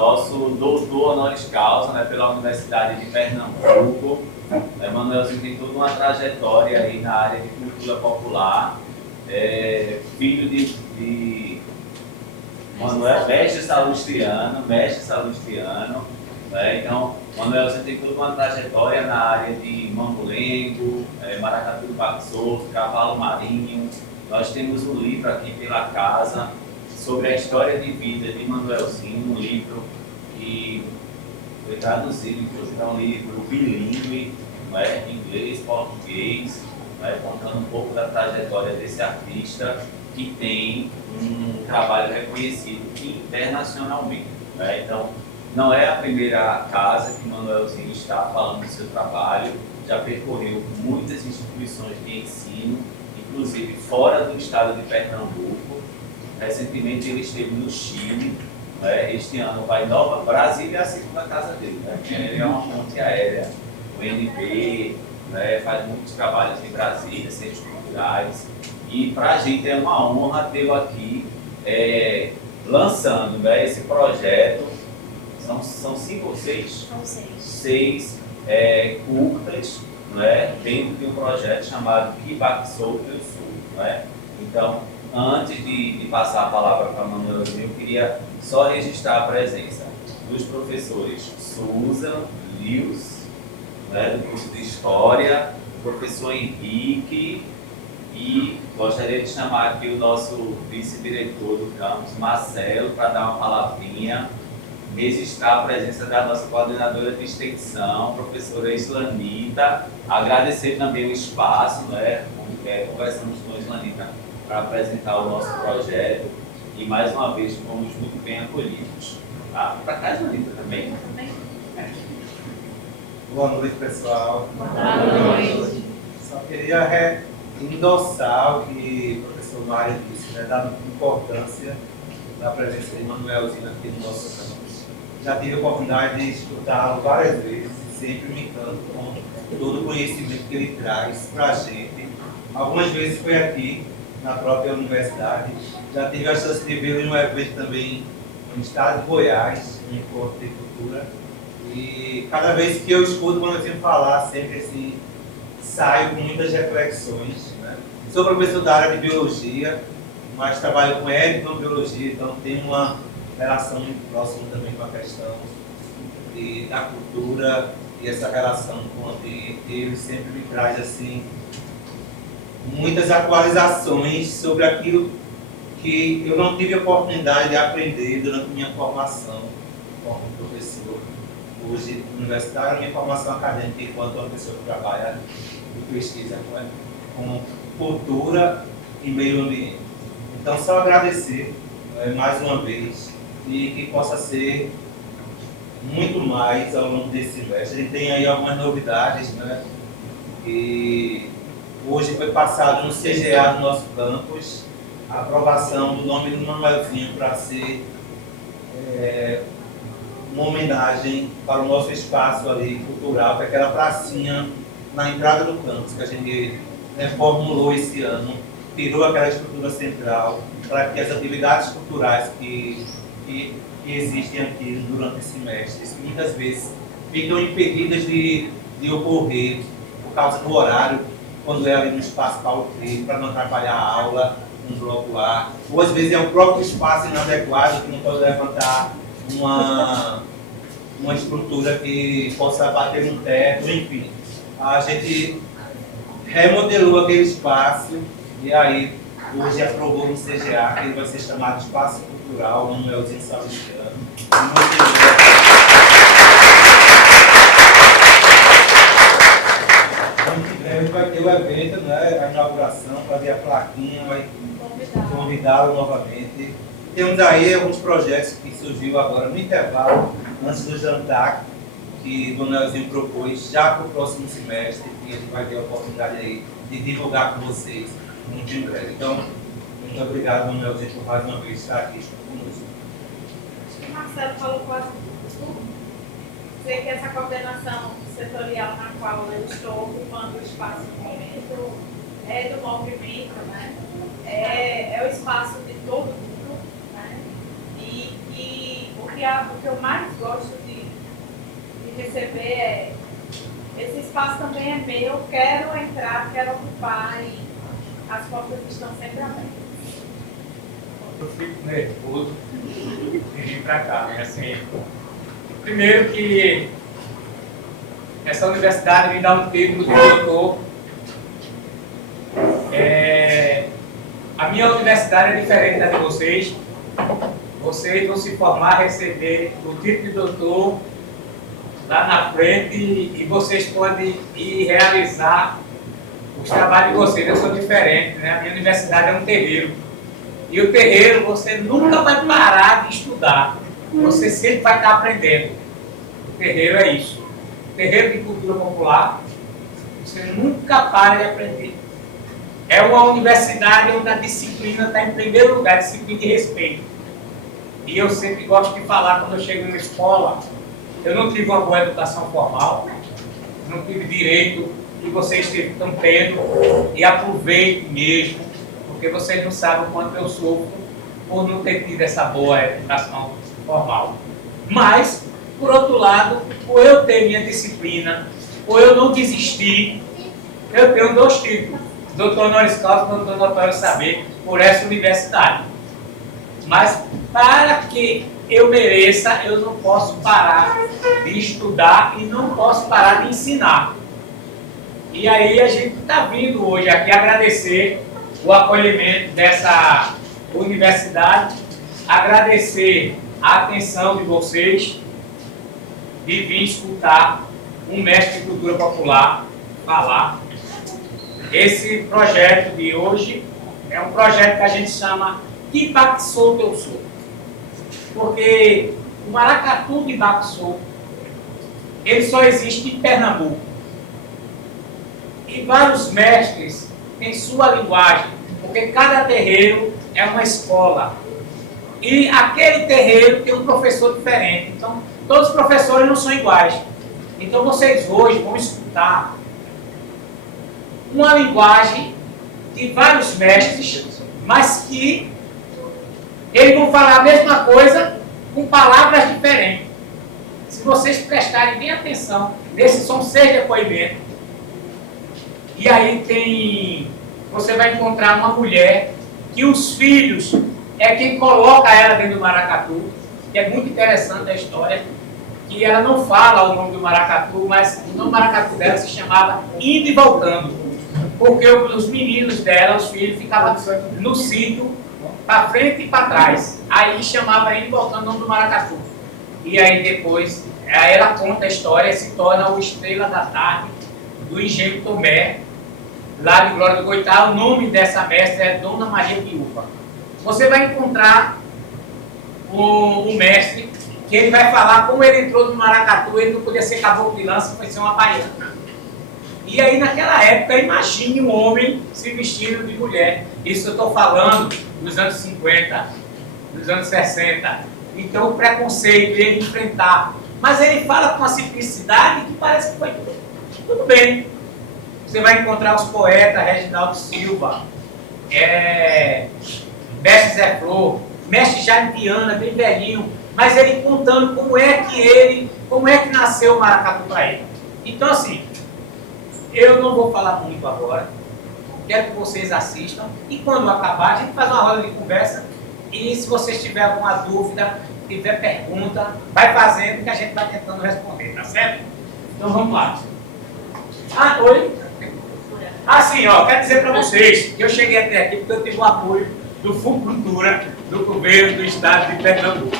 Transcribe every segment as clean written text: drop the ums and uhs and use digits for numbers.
nosso doutor honoris causa, né, pela Universidade de Pernambuco. Manuelzinho tem toda uma trajetória aí na área de cultura popular. Filho de Manuel, mestre salustiano, né? Então, Manuelzinho tem toda uma trajetória na área de mamulengo, maracatu do baque solto, cavalo marinho. Nós temos um livro aqui pela casa sobre a história de vida de Manuelzinho, um livro que foi traduzido, inclusive é um livro bilíngue, né? Inglês, português, né? Contando um pouco da trajetória desse artista que tem um trabalho reconhecido internacionalmente, né? Então, não é a primeira casa que Manuelzinho está falando do seu trabalho, já percorreu muitas instituições de ensino, inclusive fora do estado de Pernambuco. Recentemente ele esteve no Chile, né? Este ano vai Nova Brasília, é a segunda casa dele, né? Ele é uma ponte aérea, o NB, né? Faz muitos trabalhos em Brasília, centros culturais. E para a gente é uma honra tê-lo aqui lançando, né, esse projeto. São 5 ou 6? São 6. 6 curtas, né, dentro de um projeto chamado Que Baque Solto Eu Sou. Né? Então, antes de passar a palavra para a Manuelzinho, eu queria só registrar a presença dos professores Susan, Lewis, né, do curso de História, o professor Henrique, e gostaria de chamar aqui o nosso vice-diretor do campus, Marcelo, para dar uma palavrinha, registrar a presença da nossa coordenadora de extensão, professora Islanita, agradecer também o espaço, né? Conversamos com a Islanita para apresentar o nosso projeto e mais uma vez fomos muito bem acolhidos. Tá? Para cá, Islanita, também? Boa noite, pessoal. Boa noite. Só queria endossar o que o professor Mário disse, né, da importância da presença de Manuelzinho aqui no nosso campus. Já tive a oportunidade de escutá-lo várias vezes e sempre me encanto com todo o conhecimento que ele traz para a gente. Algumas vezes foi aqui, na própria universidade. Já tive a chance de vê-lo em um evento também no estado de Goiás, no Encontro de Cultura. E cada vez que eu escuto o Manuelzinho falar, sempre assim, saio com muitas reflexões. Né? Sou professor da área de biologia, mas trabalho com etnobiologia, então tenho uma relação muito próxima também com a questão da cultura e essa relação com o ambiente. Ele sempre me traz assim, muitas atualizações sobre aquilo que eu não tive a oportunidade de aprender durante minha formação como professor. Hoje, universitário, minha formação acadêmica enquanto uma pessoa que trabalha e pesquisa com cultura e meio ambiente. Então, só agradecer mais uma vez e que possa ser muito mais ao longo desse semestre. A gente tem aí algumas novidades, né? E hoje foi passado no CGA do nosso campus a aprovação do nome do Manuelzinho para ser uma homenagem para o nosso espaço ali cultural, para aquela pracinha na entrada do campus que a gente reformulou esse ano, tirou aquela estrutura central para que as atividades culturais que existem aqui durante esse semestre, que muitas vezes ficam impedidas de ocorrer por causa do horário, quando é ali no espaço Paulo Freire, para não atrapalhar a aula no bloco A, ou às vezes é o próprio espaço inadequado que não pode levantar uma estrutura que possa bater no teto, enfim. A gente remodelou aquele espaço e aí hoje aprovou no CGA que ele vai ser chamado de Espaço Cultural Manuelzinho Salustiano. Em breve vai ter o evento, né, a inauguração, fazer a plaquinha, vai convidá-lo novamente. Temos aí alguns projetos que surgiu agora no intervalo, antes do jantar, que o Manuelzinho propôs já para o próximo semestre, e a gente vai ter a oportunidade aí de divulgar com vocês muito em breve. Então, muito obrigado, Manuelzinho, por mais uma vez estar aqui conosco. O Marcelo falou quase tudo. Sei que essa coordenação setorial na qual eu estou ocupando o espaço no momento é do movimento, né? É o espaço de todo mundo, né? E o que o que eu mais gosto de receber é: esse espaço também é meu, quero entrar, quero ocupar, e as portas estão sempre abertas. Eu fico nervoso de vir para cá, né? Assim, primeiro que essa universidade me dá um título de doutor. A minha universidade é diferente da de vocês. Vocês vão se formar, receber o título de doutor lá na frente e vocês podem ir realizar os trabalhos de vocês. Eu sou diferente, né? A minha universidade é um terreiro. E o terreiro, você nunca vai parar de estudar. Você sempre vai estar aprendendo. O terreiro é isso. O terreiro de cultura popular, você nunca para de aprender. É uma universidade onde a disciplina está em primeiro lugar, disciplina de respeito. E eu sempre gosto de falar, quando eu chego numa escola, eu não tive uma boa educação formal, não tive direito que vocês estão tendo, e aproveite mesmo, porque vocês não sabem o quanto eu sofro por não ter tido essa boa educação formal. Mas, por outro lado, por eu ter minha disciplina, por eu não desistir, eu tenho 2 títulos, doutor honoris causa e doutor notório saber, por essa universidade. Mas, para que eu mereça, eu não posso parar de estudar e não posso parar de ensinar. E aí a gente está vindo hoje aqui agradecer o acolhimento dessa universidade, agradecer a atenção de vocês de vir escutar um mestre de cultura popular falar. Esse projeto de hoje é um projeto que a gente chama de Baque Solto Eu Sou. Porque o maracatu de baque solto, ele só existe em Pernambuco. E vários mestres têm sua linguagem, porque cada terreiro é uma escola. E aquele terreiro tem um professor diferente. Então, todos os professores não são iguais. Então, vocês hoje vão escutar uma linguagem de vários mestres, mas que eles vão falar a mesma coisa com palavras diferentes. Se vocês prestarem bem atenção, nesses são 6 depoimentos. E aí você vai encontrar uma mulher que os filhos é quem coloca ela dentro do maracatu, que é muito interessante a história, que ela não fala o nome do maracatu, mas o nome do maracatu dela se chamava Indo e Voltando, porque os meninos dela, os filhos, ficavam no sítio, para frente e para trás. Aí chamava Indo e Voltando o nome do maracatu. E aí depois, ela conta a história e se torna o Estrela da Tarde do Engenho Tomé, lá de Glória do Goitá. O nome dessa mestra é Dona Maria Piúva. Você vai encontrar o mestre, que ele vai falar como ele entrou no maracatu. Ele não podia ser caboclo de lança, foi ser uma baiana. E aí naquela época, imagine um homem se vestindo de mulher. Isso eu estou falando dos anos 50, dos anos 60. Então o preconceito ele enfrentar. Mas ele fala com uma simplicidade que parece que foi tudo bem. Você vai encontrar os poetas, Reginaldo Silva, Mestre Zé Flor, Mestre Jaime Viana, bem velhinho, mas ele contando como é que nasceu o maracatu para ele. Então assim, eu não vou falar muito agora, quero que vocês assistam, e quando acabar a gente faz uma roda de conversa, e se vocês tiverem alguma dúvida, tiver pergunta, vai fazendo que a gente vai tentando responder, tá certo? Então vamos lá. Oi? Assim, quero dizer para vocês que eu cheguei até aqui porque eu tive o apoio do Funcultura, do governo do estado de Pernambuco.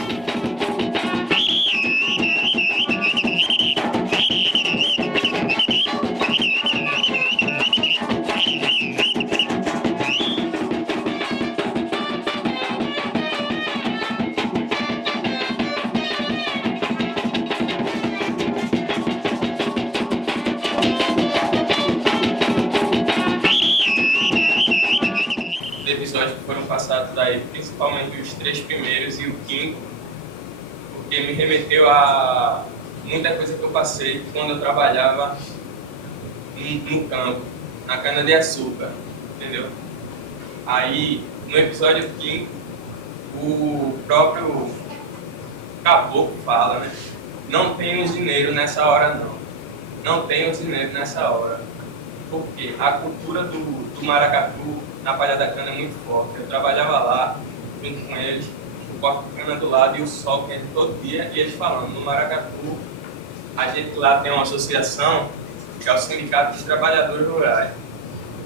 Episódios que foram passados aí, principalmente os 3 primeiros e o 5º, porque me remeteu a muita coisa que eu passei quando eu trabalhava no campo, na cana-de-açúcar, entendeu? Aí, no episódio 5º, o próprio caboclo fala, né? Não tem usineiro nessa hora, não. Não tem usineiro nessa hora. Porque a cultura do maracatu na Palha da Cana é muito forte. Eu trabalhava lá, junto com eles, o corte de cana do lado e o sol quente todo dia, e eles falando, no maracatu, a gente lá tem uma associação, que é o Sindicato dos Trabalhadores Rurais.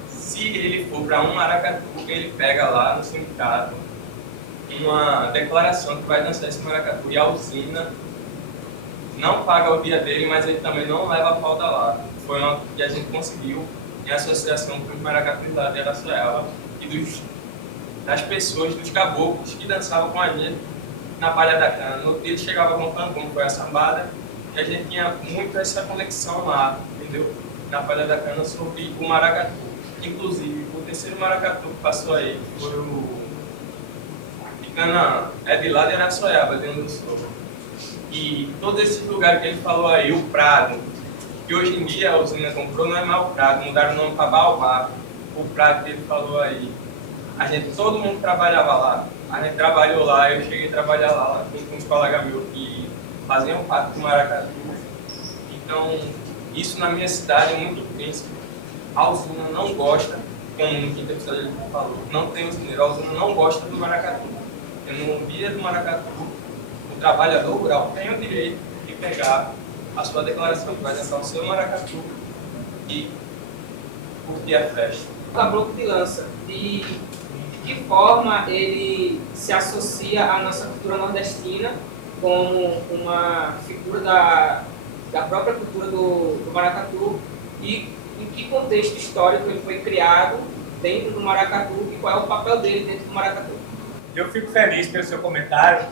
Se ele for para um maracatu, ele pega lá no sindicato uma declaração que vai dançar esse maracatu, e a usina não paga o dia dele, mas ele também não leva a falta lá. Foi uma que a gente conseguiu em associação com os maracatus lá de Araçoiaba e das pessoas, dos caboclos que dançavam com a gente na Palha da Cana. No dia chegava contando como foi a sambada, e a gente tinha muito essa conexão lá, entendeu? Na Palha da Cana sobre o maracatu. Inclusive, o terceiro maracatu que passou aí foi o Cana, é de lá de Araçoiaba, de onde eu sou. E todos esses lugares que ele falou aí, o Prado, que hoje em dia a usina comprou, não é mais o Prado, mudaram o nome para Baobá. O Prado que ele falou aí, todo mundo trabalhava lá. A gente trabalhou lá, eu cheguei a trabalhar lá com os colegas meus que faziam parte do maracatu. Então, isso na minha cidade é muito intenso. A usina não gosta, como o quinto episódio ele falou, não tem usineiro, a usina não gosta do maracatu. No dia do maracatu, o trabalhador rural tem o direito de pegar a sua declaração, que vai dançar o seu maracatu e curtir a festa. O caboclo de lança, de que forma ele se associa à nossa cultura nordestina como uma figura da própria cultura do maracatu, e em que contexto histórico ele foi criado dentro do maracatu e qual é o papel dele dentro do maracatu. Eu fico feliz pelo seu comentário,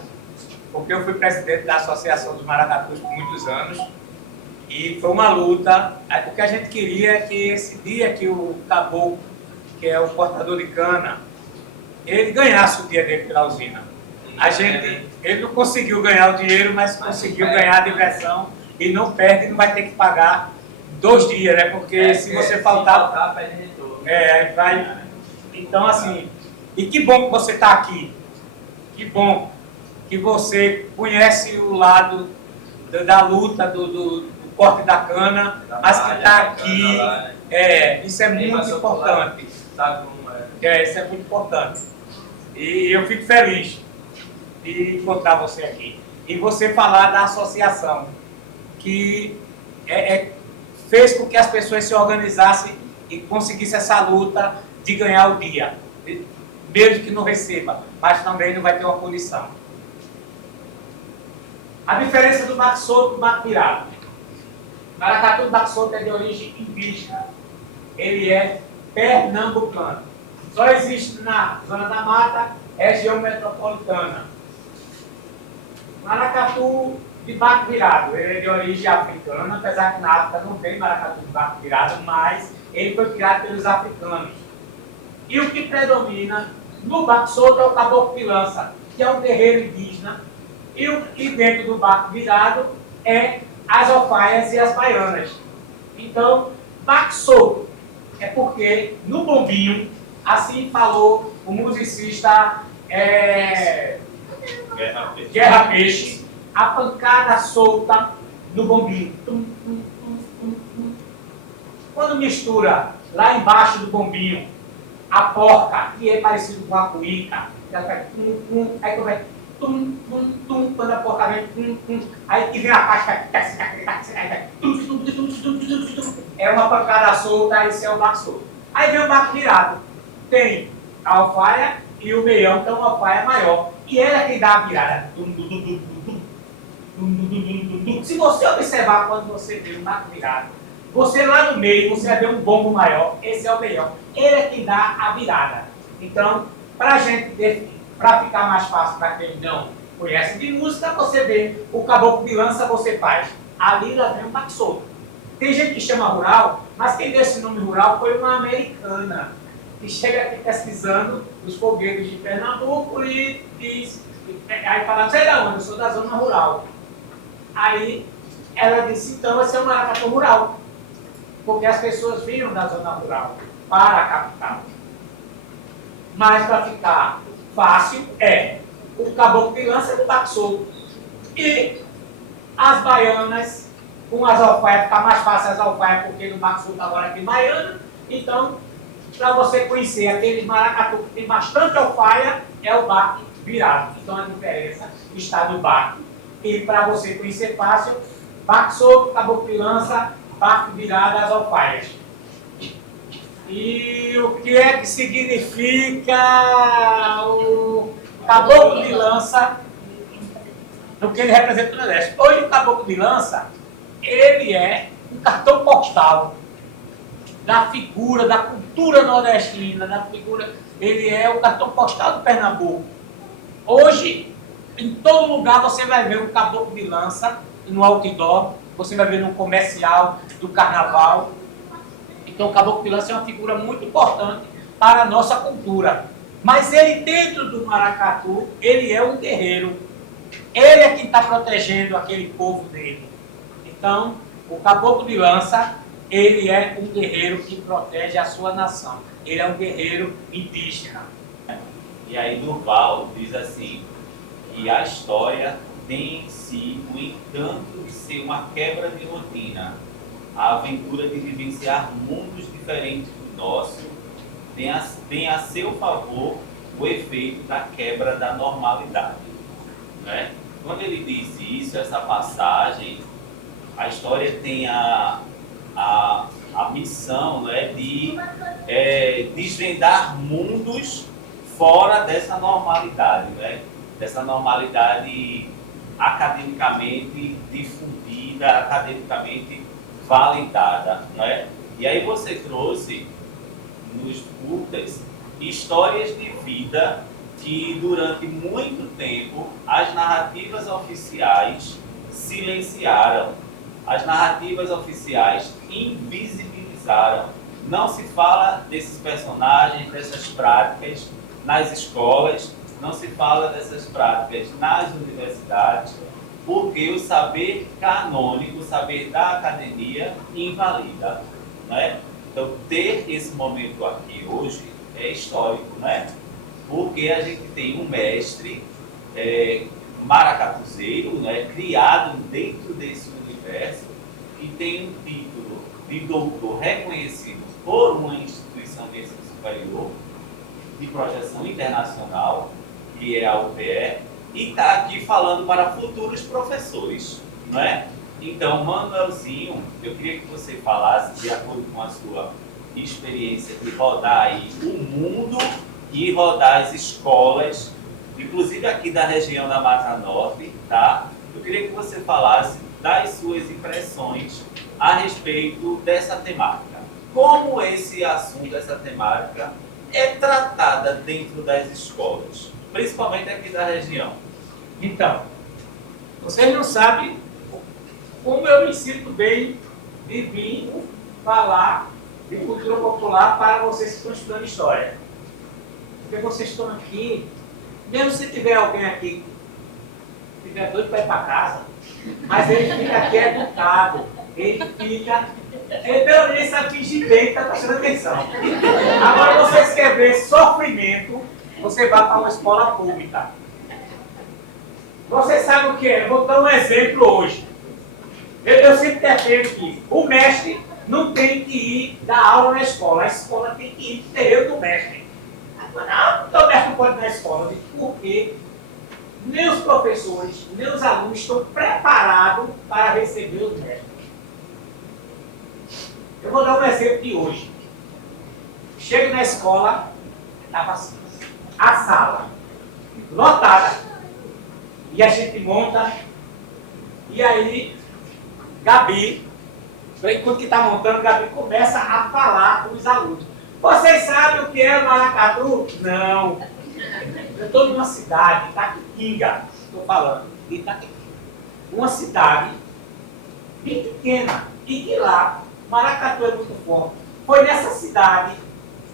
porque eu fui presidente da Associação dos Maracatus por muitos anos e foi uma luta. O que a gente queria é que esse dia que o caboclo, que é o cortador de cana, ele ganhasse o dia dele pela usina. Ele não conseguiu ganhar o dinheiro, mas conseguiu ganhar a diversão e não perde, não vai ter que pagar 2 dias, né? Porque se você faltar, vai. Então, assim, e que bom que você está aqui. Que bom que você conhece o lado da luta, do corte da cana, mas que está aqui. Isso é muito importante. Isso é muito importante. E eu fico feliz de encontrar você aqui. E você falar da associação, que fez com que as pessoas se organizassem e conseguissem essa luta de ganhar o dia. Mesmo que não receba, mas também não vai ter uma punição. A diferença do baque solto e do baque virado. O maracatu do baque solto é de origem indígena. Ele é pernambucano. Só existe na Zona da Mata, região metropolitana. O maracatu de baque virado, ele é de origem africana, apesar que na África não tem maracatu de baque virado, mas ele foi criado pelos africanos. E o que predomina no baque solto é o caboclo de lança, que é um terreiro indígena, e dentro do baque virado é as ofaias e as baianas. Então, baque solto é porque no bombinho, assim falou o musicista Guerra Peixe, a pancada solta no bombinho. Quando mistura lá embaixo do bombinho a porca, que é parecido com a cuíca, ela faz aí começa quando a porca vem aí que vem a caixa, é uma pancada solta, esse é o baque solto. Aí vem o baque virado, tem a alfaia e o meião, que é uma alfaia maior, e ela é quem dá a virada. Se você observar quando você vê um baque virado, você lá no meio, você vai ver um bombo maior, esse é o meião. Ele é quem dá a virada. Então, para ficar mais fácil para quem não conhece de música, você vê o caboclo de lança, você faz. Ali lá vem um baque solto. Tem gente que chama rural, mas quem deu esse nome rural foi uma americana, que chega aqui pesquisando os foguetes de Pernambuco e diz, aí fala, sei da onde? Eu sou da zona rural. Aí ela disse, então esse é um maracatu rural, porque as pessoas vinham da zona rural para a capital. Mas para ficar fácil, o caboclo de lança é do baque solto. E as baianas, com as alfaias, fica mais fácil as alfaias, porque no Marco Sul agora tem baiana. Então, para você conhecer aquele maracatu que tem bastante alfaia, é o baque virado. Então a diferença está no baque. E para você conhecer fácil, baque solto, caboclo de lança, baque virado, as alfaias. E o que é que significa o caboclo de lança no que ele representa no Nordeste? Hoje o caboclo de lança, ele é um cartão postal da figura, da cultura nordestina, da figura, ele é o cartão postal do Pernambuco. Hoje, em todo lugar você vai ver um caboclo de lança, no outdoor, você vai ver no comercial do carnaval. Então o caboclo de lança é uma figura muito importante para a nossa cultura. Mas ele, dentro do maracatu, ele é um guerreiro. Ele é quem está protegendo aquele povo dele. Então, o caboclo de lança, ele é um guerreiro que protege a sua nação. Ele é um guerreiro indígena. E aí Durval diz assim, que a história tem em si o encanto de ser uma quebra de rotina. A aventura de vivenciar mundos diferentes do nosso tem a seu favor o efeito da quebra da normalidade. Né? Quando ele diz isso, essa passagem, a história tem a missão, né, de desvendar mundos fora dessa normalidade, né? Dessa normalidade academicamente difundida, academicamente validada. Né? E aí você trouxe nos curtas histórias de vida que durante muito tempo as narrativas oficiais silenciaram. As narrativas oficiais invisibilizaram. Não se fala desses personagens, dessas práticas nas escolas, não se fala dessas práticas nas universidades, porque o saber canônico, o saber da academia, invalida. Né? Então, ter esse momento aqui hoje é histórico, né? Porque a gente tem um mestre maracatuzeiro, né, criado dentro desse universo, que tem um título de doutor reconhecido por uma instituição de ensino superior, de projeção internacional, que é a UPE, e está aqui falando para futuros professores. Não é? Então, Manuelzinho, eu queria que você falasse, de acordo com a sua experiência de rodar aí o mundo e rodar as escolas, inclusive aqui da região da Mata Norte, tá? Eu queria que você falasse das suas impressões a respeito dessa temática. Como esse assunto, essa temática, é tratada dentro das escolas, principalmente aqui da região? Então, vocês não sabem como eu me sinto bem de vir falar de cultura popular para vocês que estão estudando história. Porque vocês estão aqui, mesmo se tiver alguém aqui que tiver doido para ir para casa, mas ele fica aqui educado, ele pelo menos sabe fingir bem que está prestando atenção. Agora vocês querem ver sofrimento, você vai para uma escola pública. Vocês sabem o que é? Eu vou dar um exemplo hoje. Eu sempre defendo que o mestre não tem que ir dar aula na escola, a escola tem que ir no terreiro do mestre. Não, o mestre não pode ir na escola, porque nem os professores, nem os alunos estão preparados para receber os mestres. Eu vou dar um exemplo de hoje. Chego na escola, estava assim, a sala lotada, e a gente monta, e aí Gabi, enquanto que está montando, Gabi começa a falar com os alunos. Vocês sabem o que é o maracatu? Não. Eu estou numa cidade, Itaquitinga, estou falando, Itaquitinga. Uma cidade bem pequena, e que lá, maracatu é muito forte. Foi nessa cidade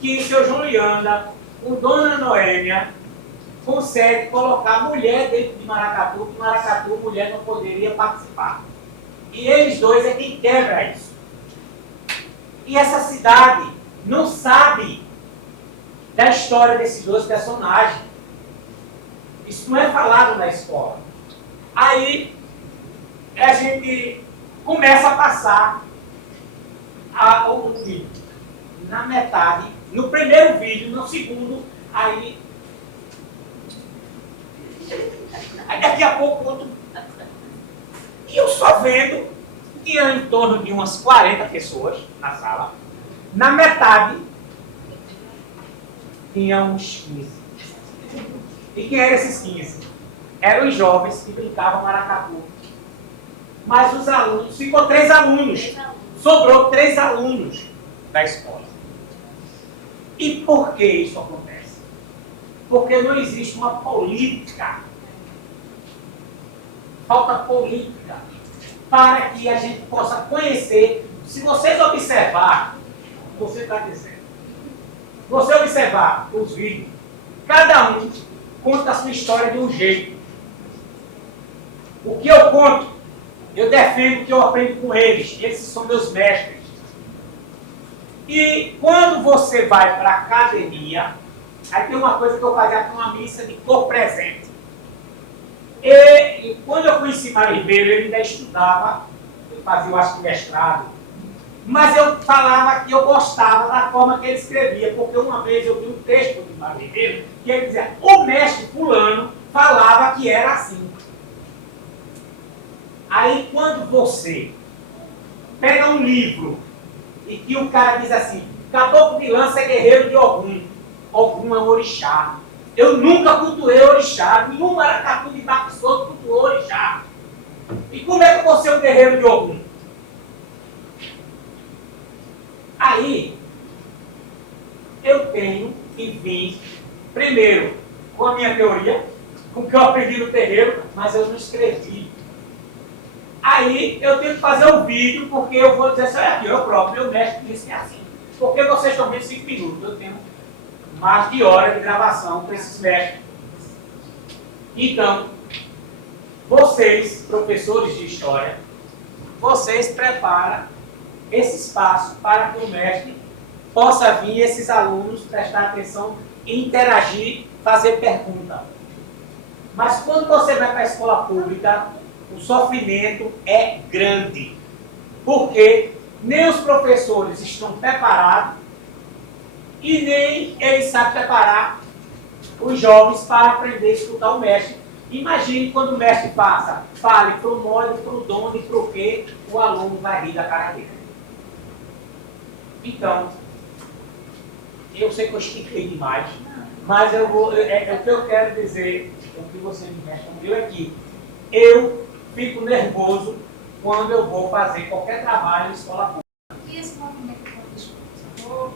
que seu João Lianda, com Dona Noêmia, consegue colocar mulher dentro de maracatu, que maracatu mulher não poderia participar. E eles dois é quem quebra isso. E essa cidade não sabe da história desses dois personagens. Isso não é falado na escola. Aí a gente começa a passar o vídeo. Na metade, no primeiro vídeo, no segundo, aí daqui a pouco outro. E eu só vendo, tinha em torno de umas 40 pessoas na sala. Na metade, tinha uns 15. E quem eram esses 15? Eram os jovens que brincavam maracatu. Mas os alunos, ficou 3 alunos. Sobrou 3 alunos da escola. E por que isso acontece? Porque não existe uma política. Falta política para que a gente possa conhecer. Se vocês observar, você está dizendo, você observar os vídeos, cada um conta a sua história de um jeito. O que eu conto, eu defendo o que eu aprendo com eles. Esses são meus mestres. E quando você vai para a academia, aí tem uma coisa que eu fazia com uma missa de corpo presente. E quando eu conheci Mário Ribeiro, ele ainda estudava, ele fazia, eu acho, mestrado. Mas eu falava que eu gostava da forma que ele escrevia, porque uma vez eu vi um texto de Mário Ribeiro que ele dizia: o mestre fulano falava que era assim. Aí quando você pega um livro e que o cara diz assim: caboclo de lança é guerreiro de Ogum, Ogum é um orixá. Eu nunca cultuei orixá, nenhum maracatu de Baco Souto cultuou orixá. E como é que eu vou ser um guerreiro de Ogum? Aí, eu tenho que vir, primeiro, com a minha teoria, com o que eu aprendi no terreiro, mas eu não escrevi. Aí, eu tenho que fazer um vídeo, porque eu vou dizer assim: olha aqui, eu próprio, meu mestre disse que é assim. Porque vocês estão vendo 5 minutos, eu tenho mais de hora de gravação com esses mestres. Então, vocês, professores de história, vocês preparam esse espaço para que o mestre possa vir, esses alunos, prestar atenção, interagir, fazer pergunta. Mas quando você vai para a escola pública, o sofrimento é grande. Porque nem os professores estão preparados e nem eles sabem preparar os jovens para aprender a escutar o mestre. Imagine quando o mestre fale para o modo, para o dono e para o que o aluno vai rir da cara dele. Então, eu sei que eu estiquei demais, mas o que eu quero dizer, o que você me respondeu é que eu fico nervoso quando eu vou fazer qualquer trabalho em escola pública. E esse movimento, vou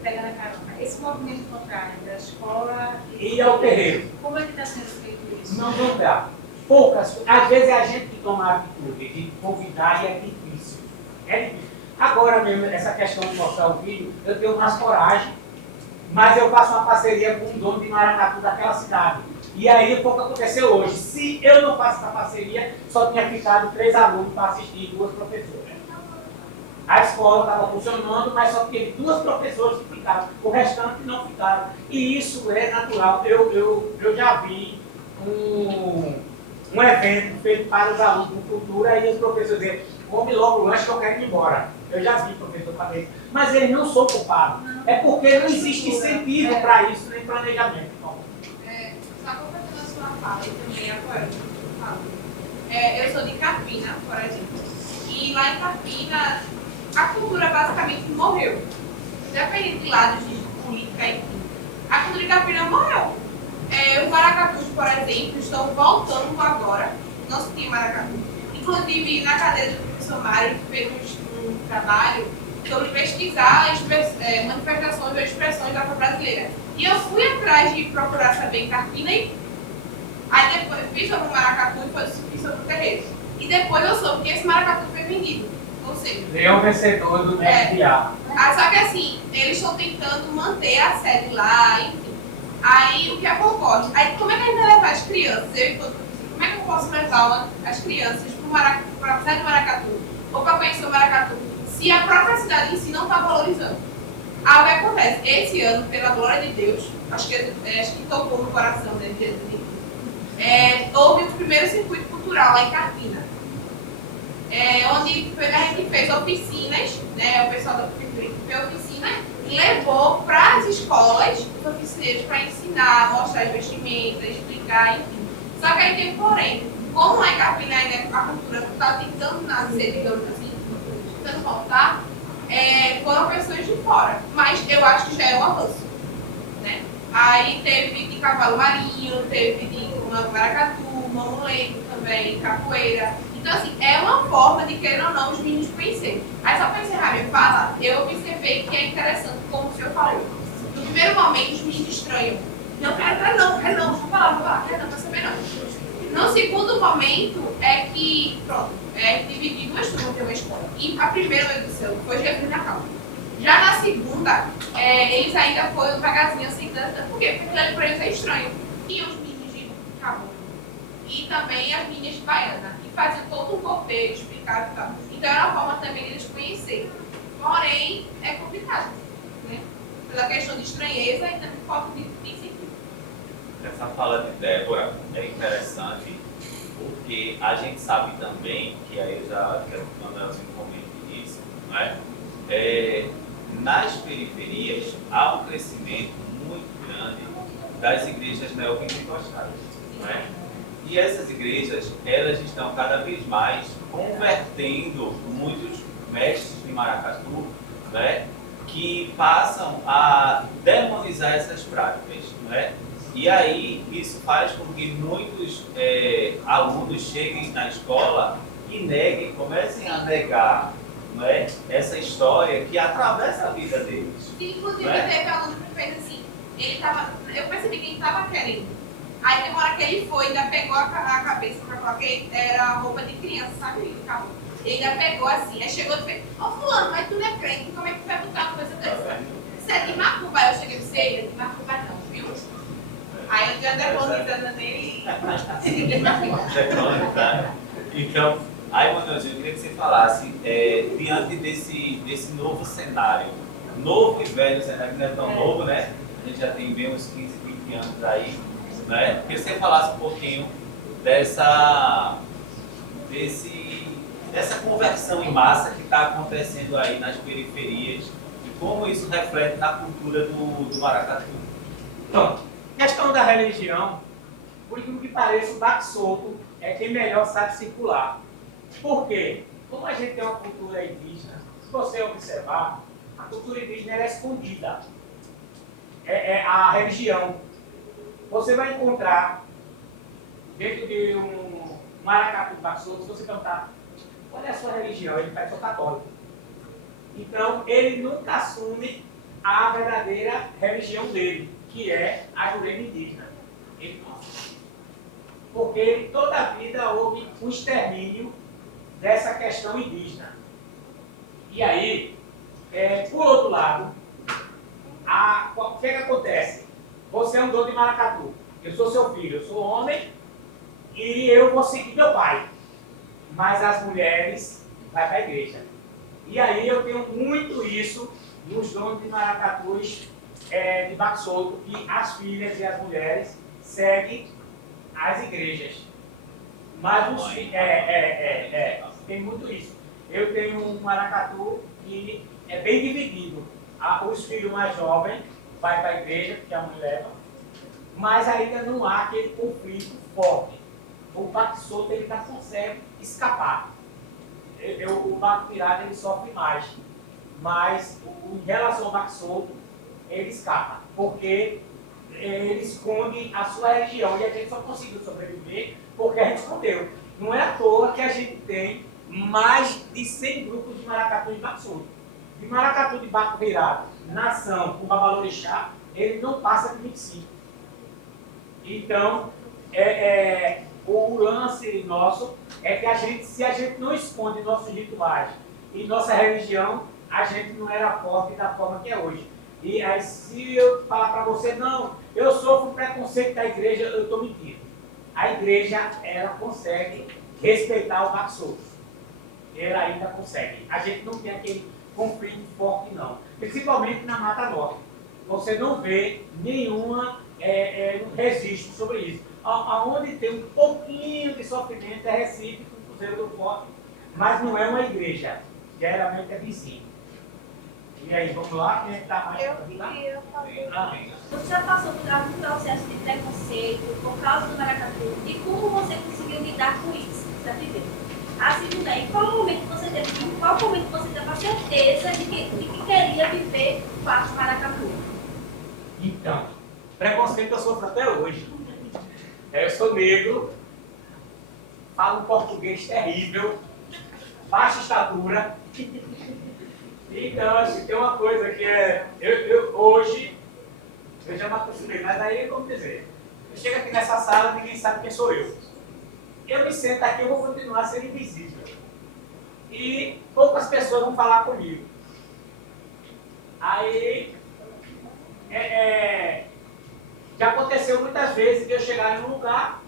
pegar na carona, esse movimento contrário da escola E ao terreiro. como é que está sendo feito isso? Não vou dar. Poucas, às vezes é a gente que toma a atitude de convidar e é difícil. É difícil. Agora mesmo, essa questão de mostrar o vídeo, eu tenho mais coragem, mas eu faço uma parceria com um dono de maracatu daquela cidade. E aí foi o que aconteceu hoje. Se eu não faço essa parceria, só tinha ficado 3 alunos para assistir e 2 professoras. A escola estava funcionando, mas só teve 2 professoras que ficaram, o restante não ficaram. E isso é natural. Eu já vi um evento feito para os alunos de cultura e os professores dizem: come logo o lanche que eu quero ir embora. Eu já vi professor fazer isso. Mas eles não são culpados. É porque não existe incentivo para isso, nem planejamento. Só completando a sua fala e também agora, eu sou de Carpina, por exemplo. E lá em Carpina, a cultura basicamente morreu. Dependendo de lados de política, enfim. A cultura de Carpina morreu. Os maracatus, por exemplo, estão voltando agora. Não se tinha maracatu. Inclusive, na cadeira do professor Mário, que fez um trabalho sobre pesquisar manifestações ou expressões da afro brasileira. E eu fui atrás de procurar saber em Carpina e aí depois fiz sobre o maracatu e fiz sobre o terreiro. E depois eu soube que esse maracatu foi vendido. Ou seja, Leão vencedor do FBA. só que assim, eles estão tentando manter a sede lá, enfim. Aí o que ocorre? Aí como é que a gente vai levar as crianças? Como é que eu posso levar as crianças para a sede do maracatu? Ou para conhecer o maracatu? Se a própria cidade em si não está valorizando. Aí o que acontece? Esse ano, pela glória de Deus, acho que tocou no coração dele, houve o primeiro circuito cultural lá em Carpina, onde a gente fez oficinas, né, o pessoal da prefeitura fez oficina e levou para as escolas os oficineiros para ensinar, mostrar as vestimentas, explicar, enfim. Só que aí tem porém, como lá em Carpina ainda a cultura não está tentando nascer, digamos assim, tentando voltar, foram pessoas de fora, mas eu acho que já é um avanço, né? Aí teve de cavalo marinho, teve de maracatu, mamulengo também, capoeira. Então, assim, é uma forma de, querer ou não, os meninos conhecerem. Aí, só para encerrar minha fala, eu observei que é interessante, como o senhor falou. No primeiro momento, os meninos estranham. Não, quero não, vou falar, quero não saber não. No segundo momento, é que, pronto, dividir duas turmas de uma escola. E a primeira, meu Deus do céu, foi Jesus na calma. Já na segunda, eles ainda foram devagarzinho assim, por quê? Porque ali para eles é estranho. E os meninos de Cabo e também as meninas de Baiana, que faziam todo um cortejo, explicado e tal. Então era uma forma também de eles conhecerem. Porém, é complicado, né? Pela questão de estranheza e também falta de incentivo. Essa fala de Débora é interessante, porque a gente sabe também, que aí eu já quero que o Manuelzinho comente isso, né? Nas periferias há um crescimento muito grande das igrejas neopentecostais, não é? E essas igrejas, elas estão cada vez mais convertendo muitos mestres de maracatu, né, que passam a demonizar essas práticas, né? E aí isso faz com que muitos alunos cheguem na escola e comecem a negar, não é, essa história que atravessa a vida deles. Inclusive, teve aluno que fez assim, eu percebi que ele estava querendo. Aí tem uma hora que ele foi, ainda pegou a cabeça pra colocar, que era roupa de criança, sabe? Ele ainda pegou assim, aí chegou e fez, fulano, mas tu não é crente, como é que tu vai botar uma coisa dessa? Você é de Macumba? Eu cheguei e disse, ele é de Macumba não, viu? Aí eu já depositando nele e... Então, aí, Manuelzinho, eu queria que você falasse, diante desse novo cenário, novo e velho cenário, que não é tão novo, né? A gente já tem bem uns 15, 20 anos aí, né? Eu queria que você falasse um pouquinho dessa conversão em massa que está acontecendo aí nas periferias e como isso reflete na cultura do maracatu. Pronto. Questão da religião, por incrível que pareça, o baque solto é quem melhor sabe circular. Por quê? Como a gente tem uma cultura indígena, se você observar, a cultura indígena é escondida. É a religião. Você vai encontrar dentro de um maracatu do baque solto, se você perguntar qual é a sua religião, ele vai ser católico. Então, ele nunca assume a verdadeira religião dele, que é a jurema indígena. Ele não assume. Porque toda a vida houve um extermínio dessa questão indígena. E aí, por outro lado, o que acontece? Você é um dono de maracatu, eu sou seu filho, eu sou homem e eu vou seguir meu pai. Mas as mulheres vão para a igreja. E aí eu tenho muito isso nos donos de maracatus de baque solto, que as filhas e as mulheres seguem as igrejas. Mas os filhos, tem muito isso. Eu tenho um maracatu que é bem dividido. Os filhos mais jovens vão para a igreja, porque a mãe leva, mas ainda não há aquele conflito forte. O baque solto ele não consegue escapar. O baque virado ele sofre mais, mas em relação ao baque solto, ele escapa, porque ele esconde a sua religião e a gente só conseguiu sobreviver porque a gente escondeu. Não é à toa que a gente tem mais de 100 grupos de maracatu de baque solto. De maracatu de baque virado, nação com babalorixá, ele não passa de 25. Então, o lance nosso é que se a gente não esconde nossos rituais e nossa religião, a gente não era forte da forma que é hoje. E aí, se eu falar para você, não, eu sofro preconceito da igreja, eu estou mentindo. A igreja, ela consegue respeitar o baque solto. Ela ainda consegue. A gente não tem aquele conflito forte, não. Principalmente na Mata Norte. Você não vê nenhuma registro sobre isso. Aonde tem um pouquinho de sofrimento é Recife, com o Cruzeiro do Forte, mas não é uma igreja, geralmente é vizinho. E aí, vamos lá, quem é que está mais? Eu queria fazer. Ah, Você já passou por algum processo de preconceito por causa do maracatu e como você conseguiu lidar com isso? Já viveu? A segunda é, qual momento você teve a certeza de que queria viver o fato maracatu? então, preconceito eu sofro até hoje. Eu sou negro, falo um português terrível, baixa estatura. Então, assim, tem uma coisa que é. Hoje, eu já me acostumei, mas aí, como dizer, eu chego aqui nessa sala, ninguém sabe quem sou eu. Eu me sento aqui, eu vou continuar sendo invisível. E poucas pessoas vão falar comigo. Aí, já aconteceu muitas vezes de eu chegar em um lugar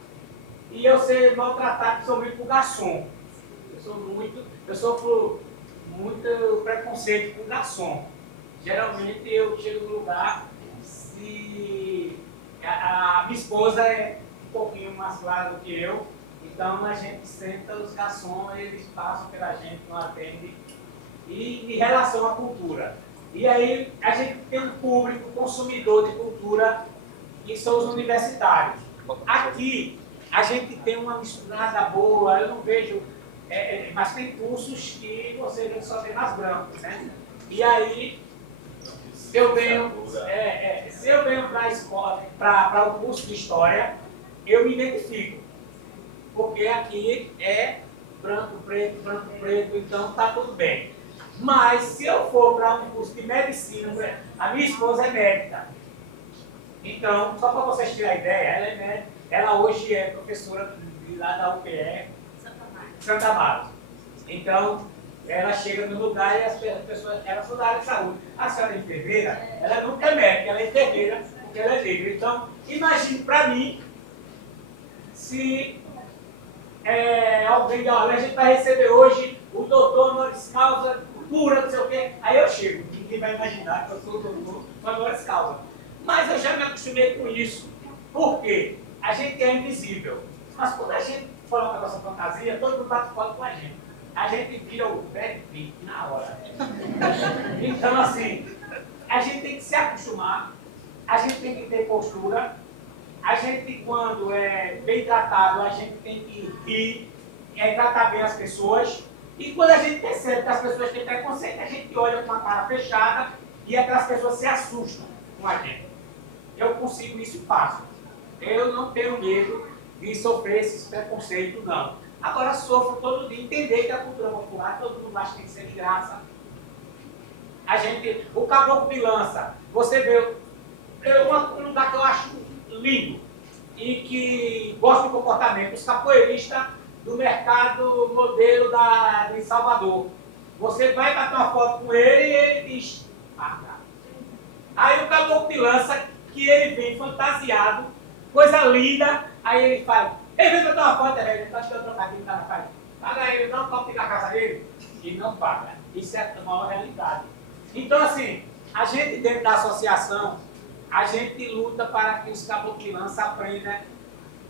e eu ser maltratado, principalmente por garçom. Eu sofro muito preconceito com garçom. Geralmente eu chego no lugar, se a minha esposa é um pouquinho mais clara do que eu, então a gente senta os garçons, eles passam pela gente, não atendem. E em relação à cultura. E aí a gente tem um público consumidor de cultura que são os universitários. Aqui a gente tem uma misturada boa, eu não vejo, mas tem cursos que você só vê nas brancas, né? E aí, se eu venho para a escola, para o curso de História, eu me identifico. Porque aqui é branco, preto, então está tudo bem. Mas se eu for para um curso de medicina, a minha esposa é médica. Então, só para vocês terem a ideia, ela é médica, ela hoje é professora lá da UPE, Santa Marta. Então, ela chega no lugar e as pessoas, elas são da área de saúde. A senhora é enfermeira, ela nunca é médica, ela é enfermeira porque ela é negra. Então, imagine para mim, se alguém diz, olha, a gente vai receber hoje o doutor honoris causa, cultura, não sei o quê. Aí eu chego, ninguém vai imaginar que eu sou o doutor honoris causa. Mas eu já me acostumei com isso. Por quê? A gente é invisível. Mas quando a gente coloca a nossa fantasia, todo mundo bate foto com a gente. A gente vira o Brad Pitt na hora. Então, assim, a gente tem que se acostumar, a gente tem que ter postura, a gente, quando é bem tratado, a gente tem que rir, tratar bem as pessoas. E quando a gente percebe que as pessoas têm preconceito, a gente olha com a cara fechada e aquelas pessoas se assustam com a gente. Eu consigo isso fácil. Eu não tenho medo de sofrer esses preconceitos, não. Agora sofro todo dia, entender que a cultura popular, todo mundo acha que tem que ser de graça. O caboclo de lança, você vê, um lugar que eu acho lindo e que gosto do comportamento, os capoeiristas do mercado modelo de Salvador. Você vai bater uma foto com ele e ele diz, paga. Aí o caboclo de lança, que ele vem fantasiado, coisa linda, aí ele fala, ele vem bater uma foto, ele está te dando trocadilho, tá na frente. Paga ele, dá um copo na casa dele e não paga. Isso é a maior realidade. Então, assim, a gente dentro da associação, a gente luta para que os caboclos de lança aprendam